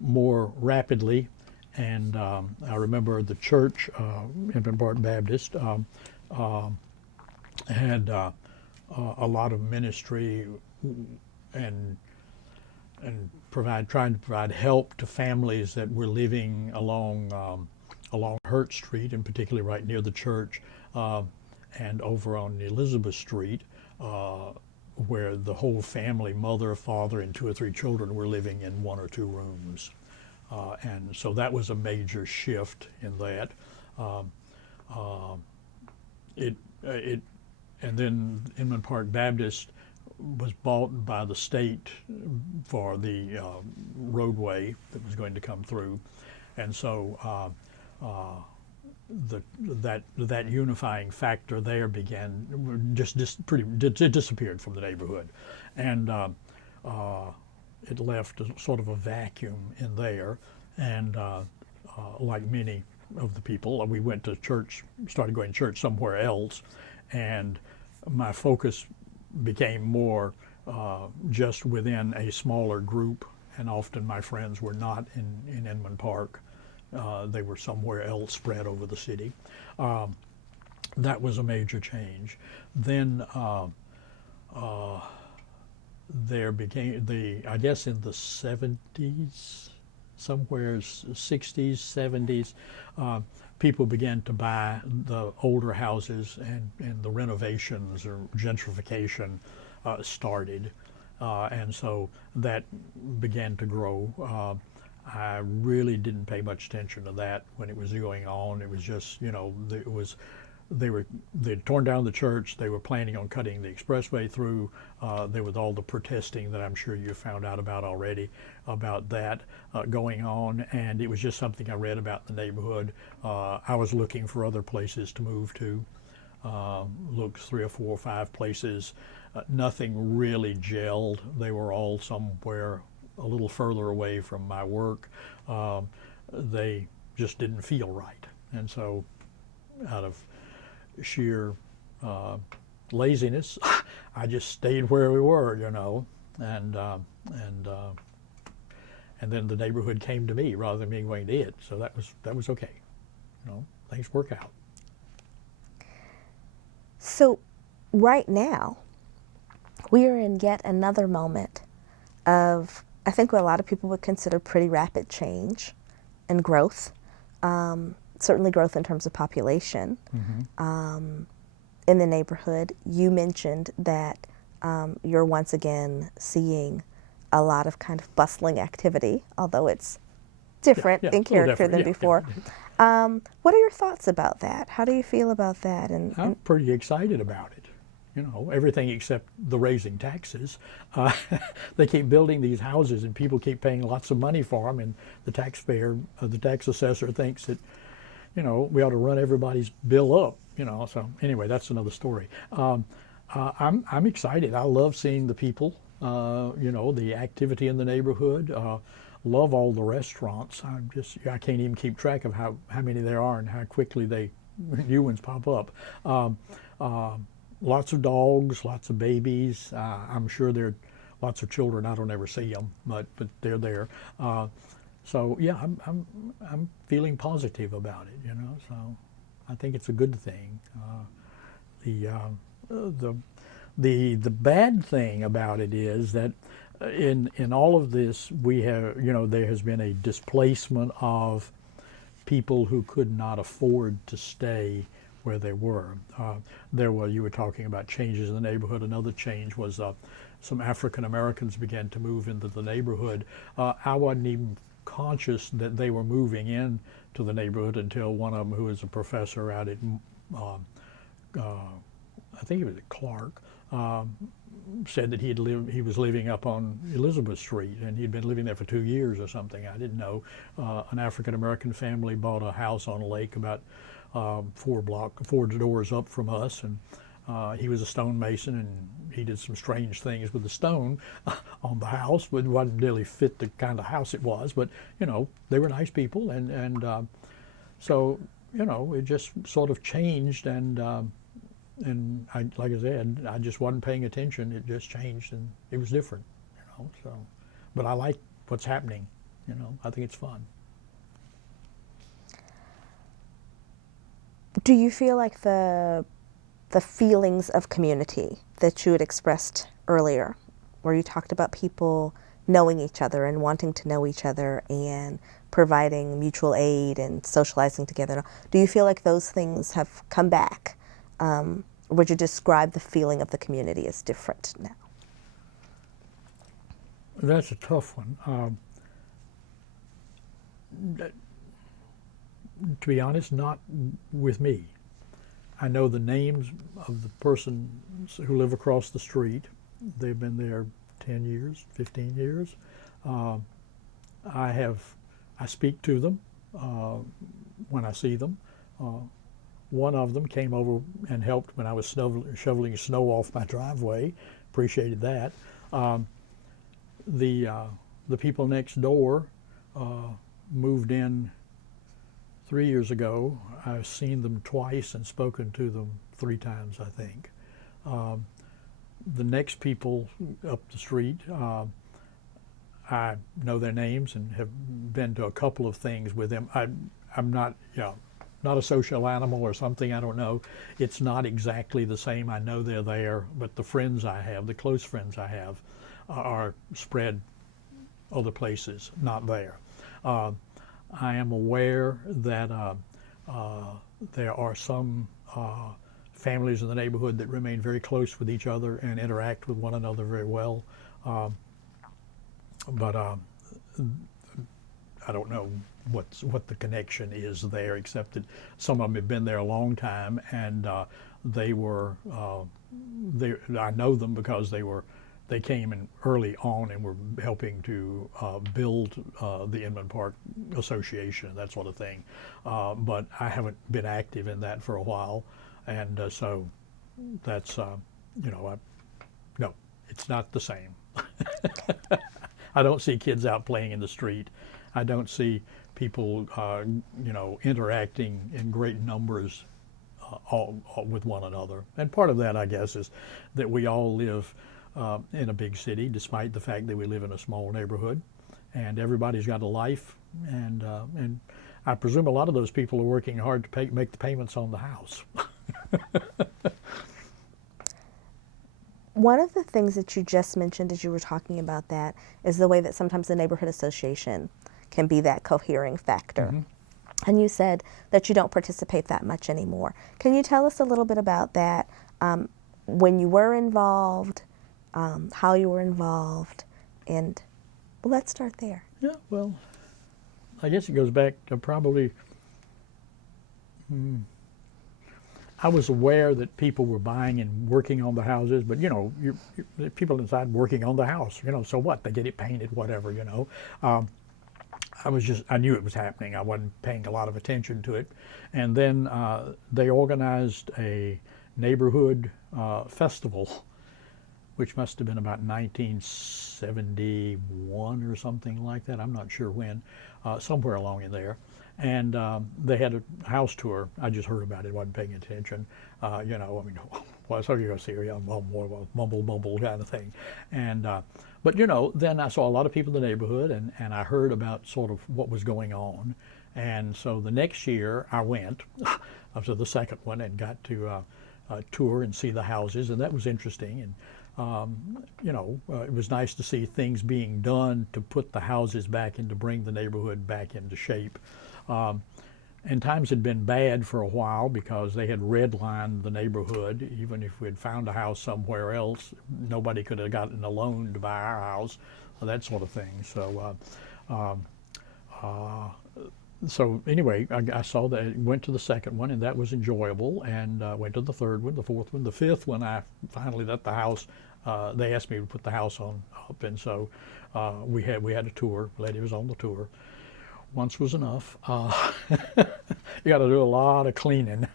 more rapidly. And I remember the church, Inman Park Baptist, had a lot of ministry and trying to provide help to families that were living along Hurt Street, and particularly right near the church, and over on Elizabeth Street, where the whole family, mother, father, and 2 or 3 children were living in 1 or 2 rooms. And so that was a major shift in that. And then Inman Park Baptist was bought by the state for the roadway that was going to come through, and so that unifying factor there disappeared from the neighborhood, and it left sort of a vacuum in there. And like many of the people, we went to church, started going to church somewhere else, and my focus became more just within a smaller group, and often my friends were not in Inman Park. They were somewhere else spread over the city. That was a major change. Then there became, I guess in the 70s, somewhere 60s, 70s, people began to buy the older houses, and the renovations or gentrification started. And so that began to grow. I really didn't pay much attention to that when it was going on. It was just, they'd torn down the church. They were planning on cutting the expressway through. There was all the protesting that I'm sure you found out about already about that going on, and it was just something I read about in the neighborhood. I was looking for other places to move to. Looked 3 or 4 or 5 places. Nothing really gelled. They were all somewhere a little further away from my work. They just didn't feel right, and so out of sheer laziness, I just stayed where we were, and then the neighborhood came to me rather than me going to it. So that was okay. Things work out. So right now, we are in yet another moment of, I think, what a lot of people would consider pretty rapid change and growth. Certainly growth in terms of population. Mm-hmm. In the neighborhood. You mentioned that you're once again seeing a lot of kind of bustling activity, although it's different in character than before. What are your thoughts about that? How do you feel about that? And I'm pretty excited about it. Everything except the raising taxes. They keep building these houses, and people keep paying lots of money for them, and the taxpayer, the tax assessor thinks that, we ought to run everybody's bill up, So anyway, that's another story. I'm excited. I love seeing the people, the activity in the neighborhood. Love all the restaurants. I can't even keep track of how many there are and how quickly new ones pop up. Lots of dogs, lots of babies. I'm sure there are lots of children. I don't ever see them, but they're there. So yeah, I'm feeling positive about it. So I think it's a good thing. The bad thing about it is that in all of this, we have there has been a displacement of people who could not afford to stay where they were. You were talking about changes in the neighborhood. Another change was some African Americans began to move into the neighborhood. I wasn't even conscious that they were moving in to the neighborhood until one of them, who is a professor out at, I think he was at Clark, said that he was living up on Elizabeth Street, and he'd been living there for 2 years or something. I didn't know. An African American family bought a house on a lake about 4 doors up from us, and he was a stonemason, and he did some strange things with the stone on the house, but it wasn't really fit the kind of house it was. But they were nice people, and so it just sort of changed, and like I said, I just wasn't paying attention. It just changed, and it was different, So, but I like what's happening. I think it's fun. Do you feel like the feelings of community that you had expressed earlier, where you talked about people knowing each other and wanting to know each other and providing mutual aid and socializing together, do you feel like those things have come back? Would you describe the feeling of the community as different now? That's a tough one. To be honest, not with me. I know the names of the persons who live across the street. They've been there 10 years, 15 years. I speak to them when I see them. One of them came over and helped when I was shoveling snow off my driveway. Appreciated that. The people next door moved in 3 years ago. I've seen them twice and spoken to them 3 times, I think. The next people up the street, I know their names and have been to a couple of things with them. I'm not, not a social animal or something, I don't know. It's not exactly the same. I know they're there, but the friends I have, the close friends I have, are spread other places, not there. I am aware that there are some families in the neighborhood that remain very close with each other and interact with one another very well. But I don't know what the connection is there, except that some of them have been there a long time, and I know them because they came in early on and were helping to build the Inman Park Association, that sort of thing. But I haven't been active in that for a while, and so that's no, it's not the same. I don't see kids out playing in the street. I don't see people, interacting in great numbers all with one another. And part of that, I guess, is that we all live in a big city, despite the fact that we live in a small neighborhood, and everybody's got a life. And I presume a lot of those people are working hard to make the payments on the house. One of the things that you just mentioned as you were talking about that is the way that sometimes the neighborhood association can be that cohering factor. Mm-hmm. And you said that you don't participate that much anymore. Can you tell us a little bit about that, when you were involved, how you were involved, and let's start there. Yeah, well, I guess it goes back to probably, I was aware that people were buying and working on the houses, but people inside working on the house, so what? They get it painted, whatever, I knew it was happening. I wasn't paying a lot of attention to it. And then they organized a neighborhood festival, which must have been about 1971 or something like that. I'm not sure when, somewhere along in there. And they had a house tour. I just heard about it, wasn't paying attention. Well, so you're going to see her, mumble kind of thing. And but then I saw a lot of people in the neighborhood, and I heard about sort of what was going on. And so the next year I went up to the second one and got to tour and see the houses, and that was interesting. And it was nice to see things being done to put the houses back and to bring the neighborhood back into shape. And times had been bad for a while because they had redlined the neighborhood. Even if we had found a house somewhere else, nobody could have gotten a loan to buy our house, that sort of thing. So anyway, I saw that, went to the second one, and that was enjoyable, and went to the third one, the fourth one, the fifth one. I finally let the house. They asked me to put the house on up, and so we had a tour. The lady was on the tour. Once was enough. You got to do a lot of cleaning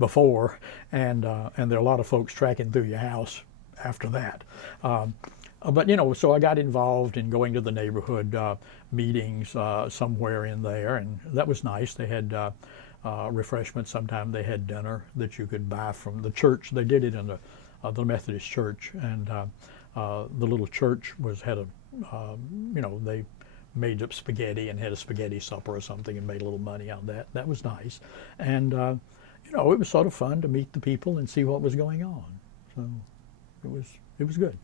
before, and there are a lot of folks tracking through your house after that. But so I got involved in going to the neighborhood meetings somewhere in there, and that was nice. They had refreshments. Sometimes they had dinner that you could buy from the church. They did it in the Methodist church, and the little church had a, they made up spaghetti and had a spaghetti supper or something and made a little money on that. That was nice, and it was sort of fun to meet the people and see what was going on. So it was good,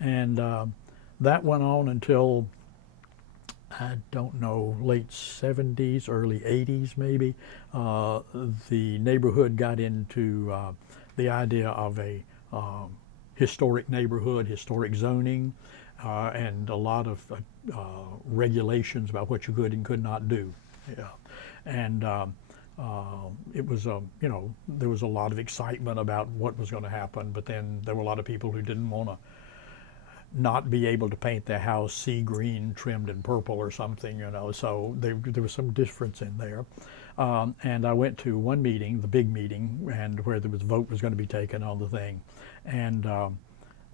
and that went on until, I don't know, late 70s, early 80s maybe. The neighborhood got into the idea of a historic neighborhood, historic zoning, and a lot of regulations about what you could and could not do. Yeah. And it was, there was a lot of excitement about what was going to happen, but then there were a lot of people who didn't want to not be able to paint their house sea green trimmed in purple or something, so there was some difference in there. And I went to one meeting, the big meeting, and where the vote was going to be taken on the thing. And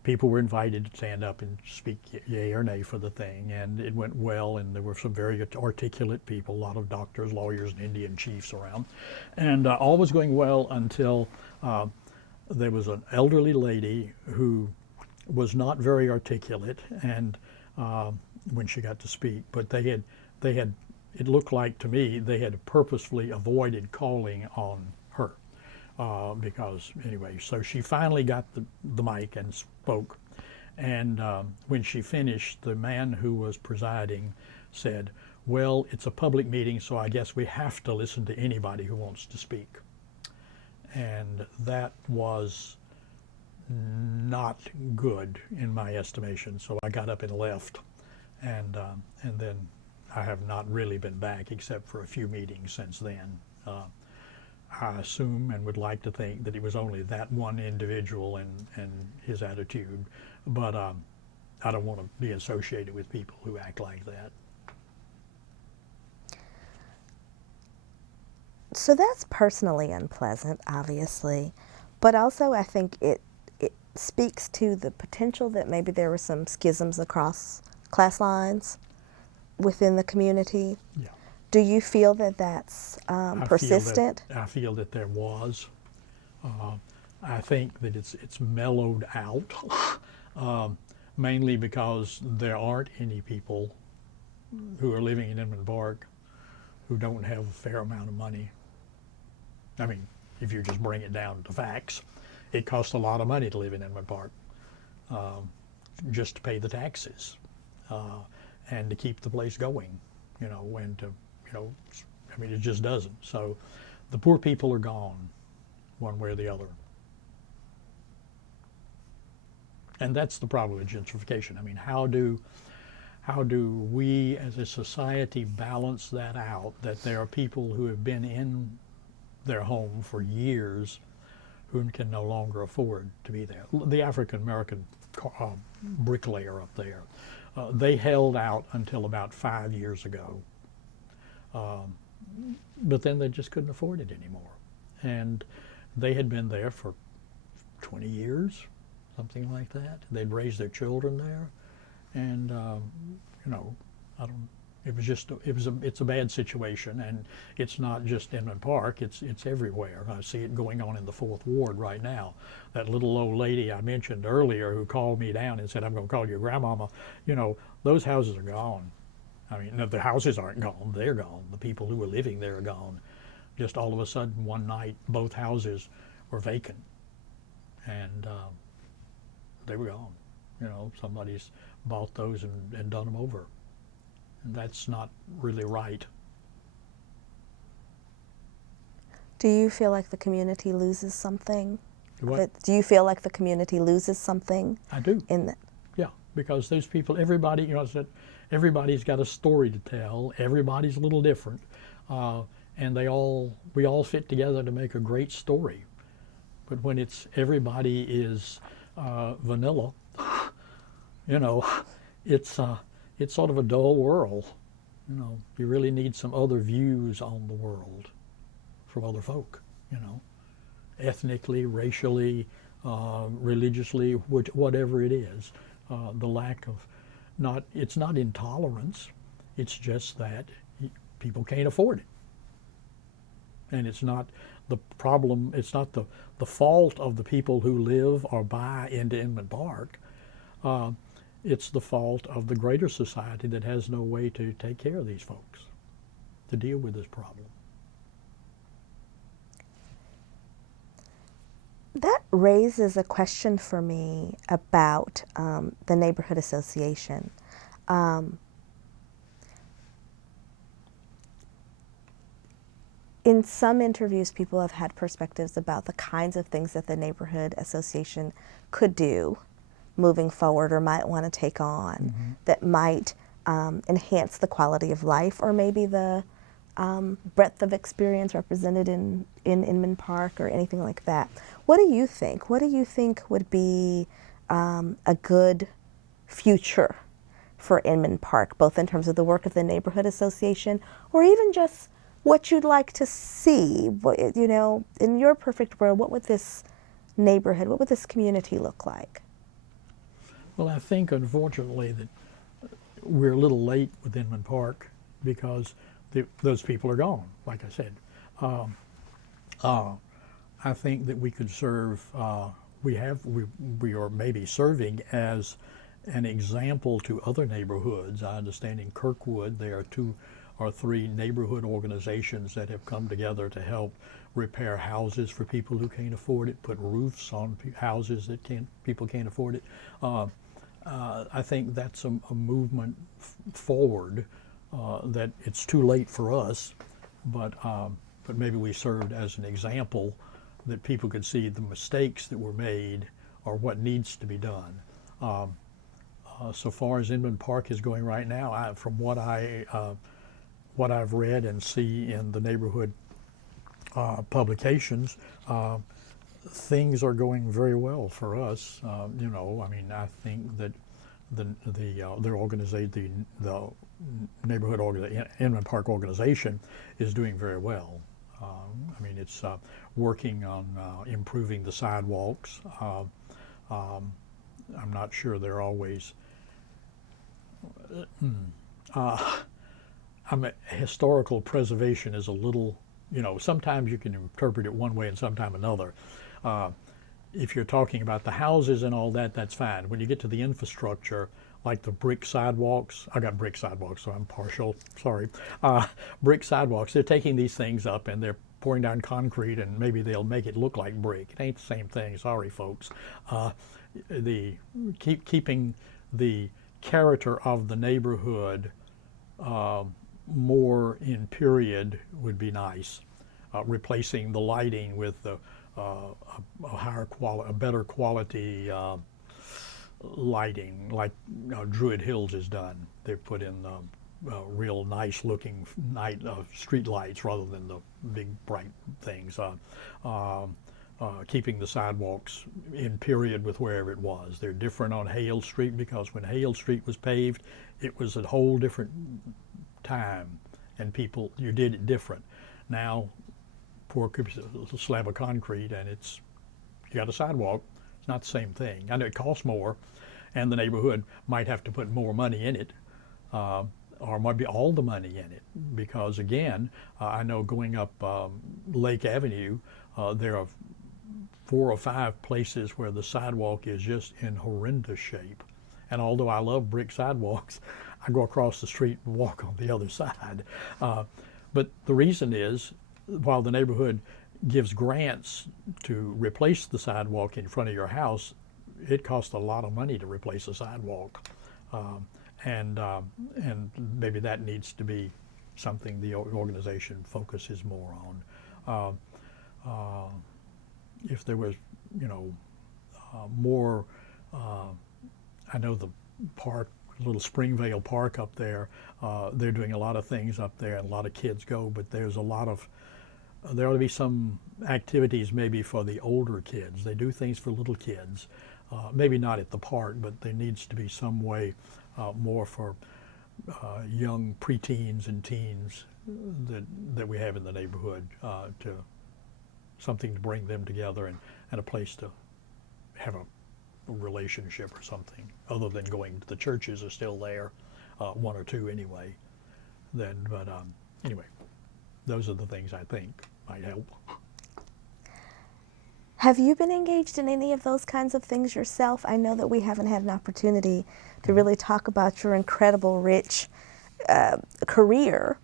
people were invited to stand up and speak yay or nay for the thing, and it went well, and there were some very articulate people, a lot of doctors, lawyers, and Indian chiefs around. And all was going well until there was an elderly lady who was not very articulate, and when she got to speak, but they had, it looked like to me, they had purposefully avoided calling on her. Because anyway, so she finally got the mic and spoke, and when she finished, the man who was presiding said, "Well, it's a public meeting, so I guess we have to listen to anybody who wants to speak." And that was not good in my estimation, so I got up and left, and then I have not really been back except for a few meetings since then. I assume and would like to think that it was only that one individual and his attitude, but I don't want to be associated with people who act like that. So that's personally unpleasant, obviously, but also I think it speaks to the potential that maybe there were some schisms across class lines within the community. Yeah. Do you feel that that's persistent? I feel that there was. I think that it's mellowed out, mainly because there aren't any people who are living in Inman Park who don't have a fair amount of money. I mean, if you just bring it down to facts, it costs a lot of money to live in Inman Park, just to pay the taxes and to keep the place going, and to, I mean, it just doesn't. So the poor people are gone one way or the other. And that's the problem with gentrification. I mean, how do we as a society balance that out, that there are people who have been in their home for years who can no longer afford to be there? The African American bricklayer up there, they held out until about 5 years ago. But then they just couldn't afford it anymore. And they had been there for 20 years, something like that. They'd raised their children there. And, it's a bad situation. And it's not just Inman Park, it's everywhere. I see it going on in the 4th Ward right now. That little old lady I mentioned earlier who called me down and said, "I'm going to call your grandmama," those houses are gone. I mean, the houses aren't gone, they're gone. The people who were living there are gone. Just all of a sudden, one night, both houses were vacant. And they were gone. Somebody's bought those and done them over. And that's not really right. Do you feel like the community loses something? What? Do you feel like the community loses something I do. in that? Yeah, because those people, everybody, I said, everybody's got a story to tell. Everybody's a little different, and we all fit together to make a great story. But when everybody is vanilla, you know, it's sort of a dull world. You know, you really need some other views on the world from other folk. You know, ethnically, racially, religiously, whatever it is. The lack of it's not intolerance, it's just that people can't afford it. And it's not the problem, it's not the fault of the people who live or buy into Inman Park. It's the fault of the greater society that has no way to take care of these folks, to deal with this problem. That raises a question for me about the neighborhood association. In some interviews, people have had perspectives about the kinds of things that the neighborhood association could do moving forward or might want to take on that might enhance the quality of life or maybe the breadth of experience represented in Inman Park or anything like that. What do you think? What do you think would be a good future for Inman Park, both in terms of the work of the neighborhood association or even just what you'd like to see? You know, in your perfect world, what would this neighborhood, what would this community look like? Well, I think, unfortunately, that we're a little late with Inman Park because those people are gone, like I said. I think that we could serve, we are maybe serving as an example to other neighborhoods. I understand in Kirkwood there are 2 or 3 neighborhood organizations that have come together to help repair houses for people who can't afford it, put roofs on houses that people can't afford it. I think that's a movement forward that it's too late for us, but maybe we served as an example that people could see the mistakes that were made or what needs to be done. So far as Inman Park is going right now, from what I've read and see in the neighborhood publications, things are going very well for us. You know, I mean, I think that their organization, the neighborhood Inman Park organization, is doing very well. I mean, it's working on improving the sidewalks. I'm not sure they're always. Historical preservation is a little, you know, sometimes you can interpret it one way and sometimes another. If you're talking about the houses and all that, that's fine. When you get to the infrastructure, like the brick sidewalks, I got brick sidewalks, so I'm partial, sorry. Brick sidewalks, they're taking these things up and they're pouring down concrete and maybe they'll make it look like brick. It ain't the same thing, sorry folks. Keeping the character of the neighborhood more in period would be nice. Replacing the lighting with a higher quality, a better quality lighting, like Druid Hills has done. They've put in real nice looking night street lights rather than the big bright things. Keeping the sidewalks in period with wherever it was. They're different on Hale Street because when Hale Street was paved, it was a whole different time and you did it different. Now, pour a slab of concrete and you got a sidewalk. It's not the same thing. I know it costs more and the neighborhood might have to put more money in it or might be all the money in it because again, I know going up Lake Avenue, there are 4 or 5 places where the sidewalk is just in horrendous shape. And although I love brick sidewalks, I go across the street and walk on the other side. But the reason is, while the neighborhood gives grants to replace the sidewalk in front of your house, it costs a lot of money to replace a sidewalk. And maybe that needs to be something the organization focuses more on. if there was, you know, more, I know the park, little Springvale Park up there, they're doing a lot of things up there, and a lot of kids go, but there's a lot of, there ought to be some activities maybe for the older kids. They do things for little kids, maybe not at the park, but there needs to be some way more for young preteens and teens that we have in the neighborhood, to something to bring them together, and a place to have a relationship or something, other than going to the churches are still there, one or two anyway. Then, but anyway, those are the things I think might help. Have you been engaged in any of those kinds of things yourself? I know that we haven't had an opportunity to really talk about your incredible, rich career,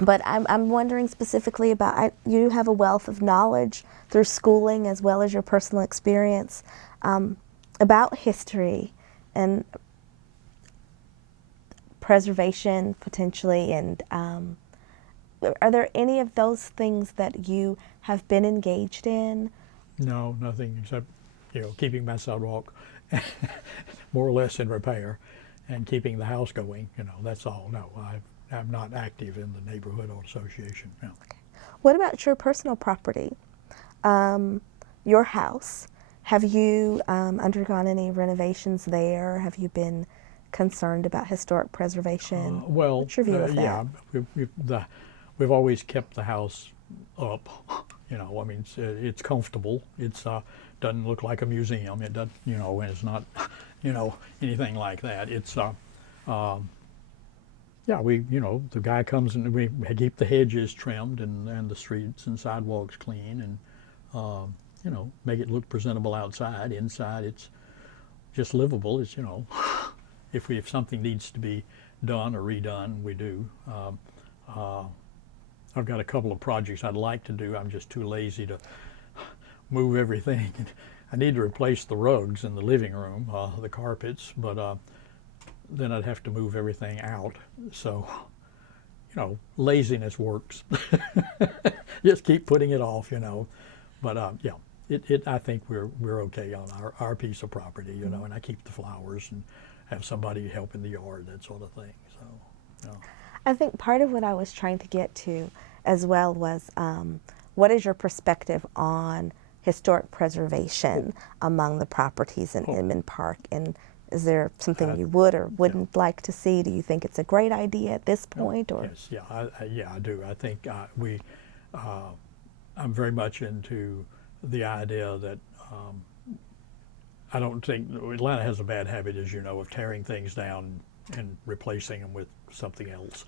but I'm wondering specifically about, you have a wealth of knowledge through schooling as well as your personal experience about history and preservation potentially, and are there any of those things that you have been engaged in? No, nothing except, you know, keeping my sidewalk more or less in repair and keeping the house going. You know, that's all. No, I'm not active in the neighborhood association. No. Okay. What about your personal property? Your house. Have you undergone any renovations there? Have you been concerned about historic preservation? Well, what's your view of that? yeah, we've always kept the house up. You know, I mean, it's comfortable. It's doesn't look like a museum. It doesn't, you know, and it's not, you know, anything like that. It's yeah, you know, the guy comes and we keep the hedges trimmed and the streets and sidewalks clean, and you know, make it look presentable outside. Inside, it's just livable. It's, you know, if something needs to be done or redone, we do. I've got a couple of projects I'd like to do. I'm just too lazy to move everything. I need to replace the rugs in the living room, the carpets, but then I'd have to move everything out. So, you know, laziness works. Just keep putting it off, you know. But yeah, I think we're okay on our piece of property, you know. And I keep the flowers and have somebody help in the yard, that sort of thing. So, you know. I think part of what I was trying to get to as well was, what is your perspective on historic preservation among the properties in Inman Park? And is there something you would or wouldn't like to see? Do you think it's a great idea at this point? Or yes, yeah, I do. I think I'm very much into the idea that I don't think Atlanta has a bad habit, as you know, of tearing things down and replacing them with something else.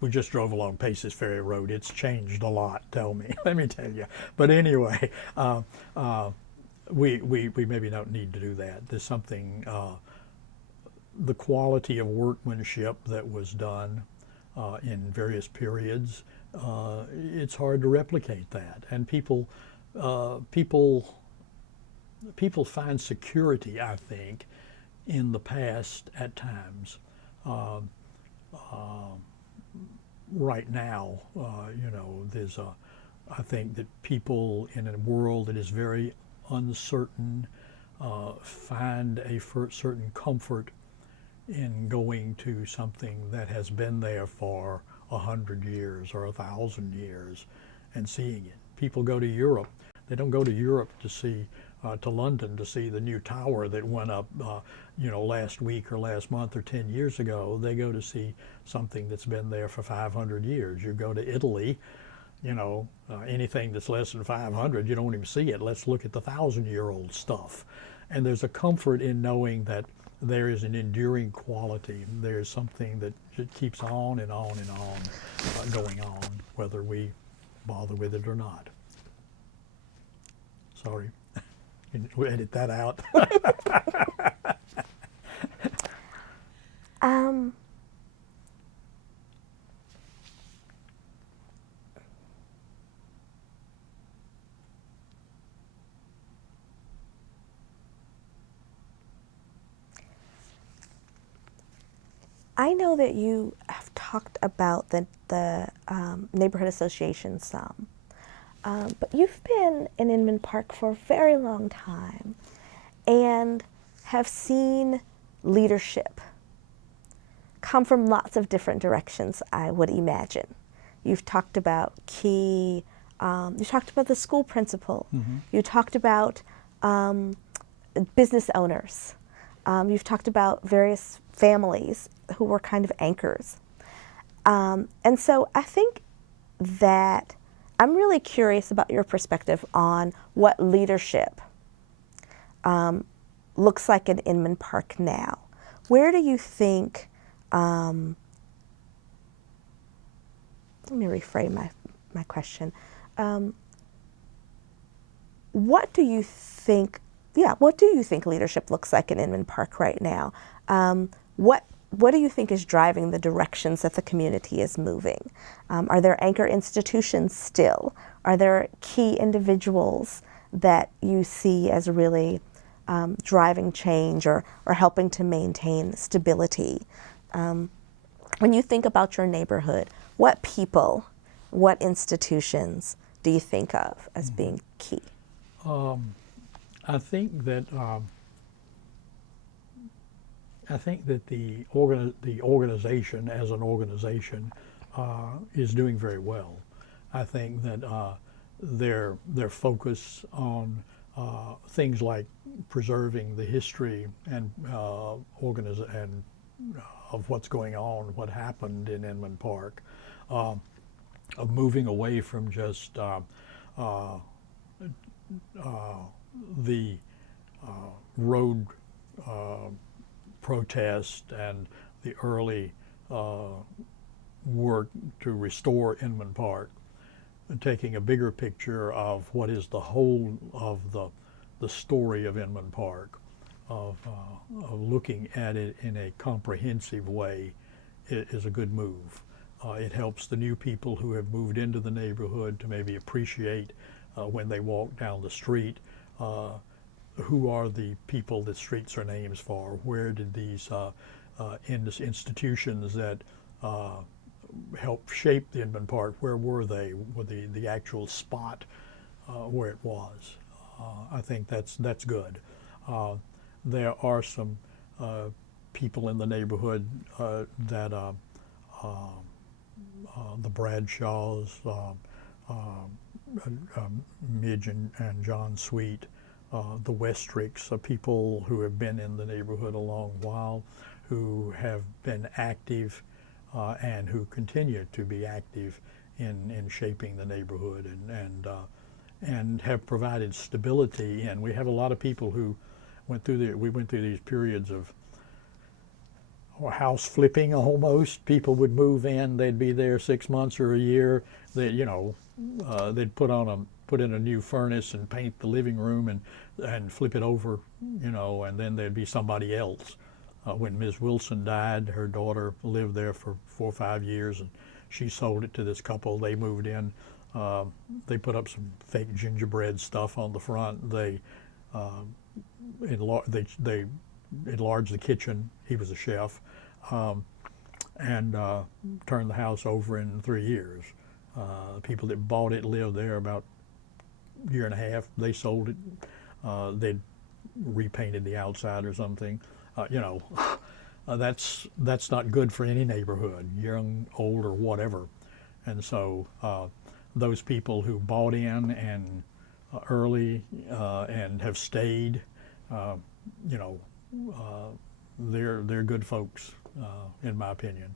We just drove along Paces Ferry Road. It's changed a lot, let me tell you. But anyway, we maybe don't need to do that. There's something, the quality of workmanship that was done in various periods, it's hard to replicate that. And people find security, I think, in the past at times. Right now, you know, I think that people in a world that is very uncertain find a certain comfort in going to something that has been there for 100 years or 1,000 years and seeing it. People go to Europe. They don't go to Europe to see, to London to see the new tower that went up, you know, last week or last month or 10 years ago. They go to see something that's been there for 500 years. You go to Italy, you know, anything that's less than 500, you don't even see it. Let's look at the 1,000-year-old stuff. And there's a comfort in knowing that there is an enduring quality. There's something that keeps on and on and on going on, whether we bother with it or not. Sorry. We'll edit that out. I know that you have talked about the neighborhood association some. But you've been in Inman Park for a very long time and have seen leadership come from lots of different directions, I would imagine. You've talked about you talked about the school principal. Mm-hmm. You talked about business owners. You've talked about various families who were kind of anchors. And so I think that I'm really curious about your perspective on what leadership looks like in Inman Park now. Where do you think, let me reframe my question. What do you think leadership looks like in Inman Park right now? What do you think is driving the directions that the community is moving? Are there anchor institutions still? Are there key individuals that you see as really driving change or helping to maintain stability? When you think about your neighborhood, what people, what institutions do you think of as being key? I think that the organization as an organization is doing very well. I think that their focus on things like preserving the history and of what's going on, what happened in Inman Park, of moving away from just the road protest and the early work to restore Inman Park, and taking a bigger picture of what is the whole of the story of Inman Park, of looking at it in a comprehensive way, is a good move. It helps the new people who have moved into the neighborhood to maybe appreciate when they walk down the street, who are the people that streets are names for? Where did these institutions that helped shape the Inman Park, where were they? Were the actual spot where it was? I think that's good. There are some people in the neighborhood that the Bradshaws, Midge and John Sweet, the Westricks, people who have been in the neighborhood a long while, who have been active and who continue to be active in shaping the neighborhood and have provided stability. And we have a lot of people who we went through these periods of house flipping almost. People would move in, they'd be there 6 months or a year. They'd put in a new furnace and paint the living room and flip it over, and then there'd be somebody else. When Ms. Wilson died, her daughter lived there for 4 or 5 years, and she sold it to this couple. They moved in. They put up some fake gingerbread stuff on the front. They enlarged the kitchen. He was a chef, and turned the house over in 3 years. People that bought it lived there about a year and a half. They sold it. They'd repainted the outside or something. That's not good for any neighborhood, young, old, or whatever. And so those people who bought in and early and have stayed, they're good folks, in my opinion.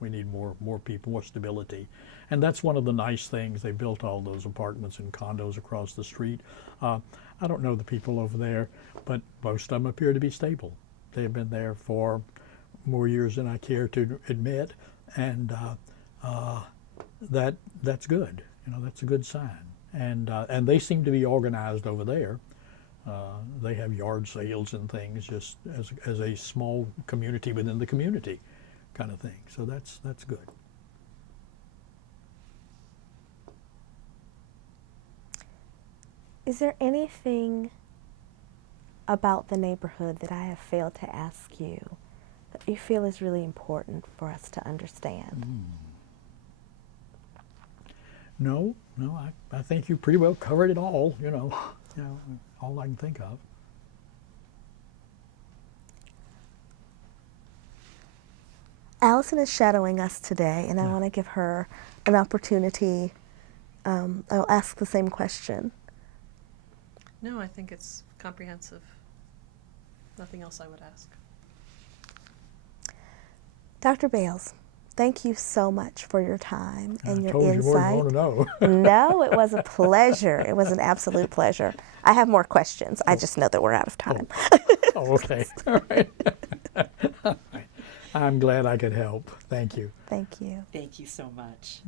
We need more people, more stability. And that's one of the nice things. They built all those apartments and condos across the street. I don't know the people over there, but most of them appear to be stable. They have been there for more years than I care to admit, and that's good. That's a good sign. And they seem to be organized over there. They have yard sales and things, just as a small community within the community, kind of thing. So that's good. Is there anything about the neighborhood that I have failed to ask you that you feel is really important for us to understand? No, no, I think you pretty well covered it all, all I can think of. Allison is shadowing us today, and I Yeah. want to give her an opportunity. I'll ask the same question. No, I think it's comprehensive. Nothing else I would ask. Dr. Bales, thank you so much for your time and I your told you more than you insight. want to know. No, it was a pleasure. It was an absolute pleasure. I have more questions. I just know that we're out of time. Oh, okay. All right. All right. I'm glad I could help. Thank you. Thank you. Thank you so much.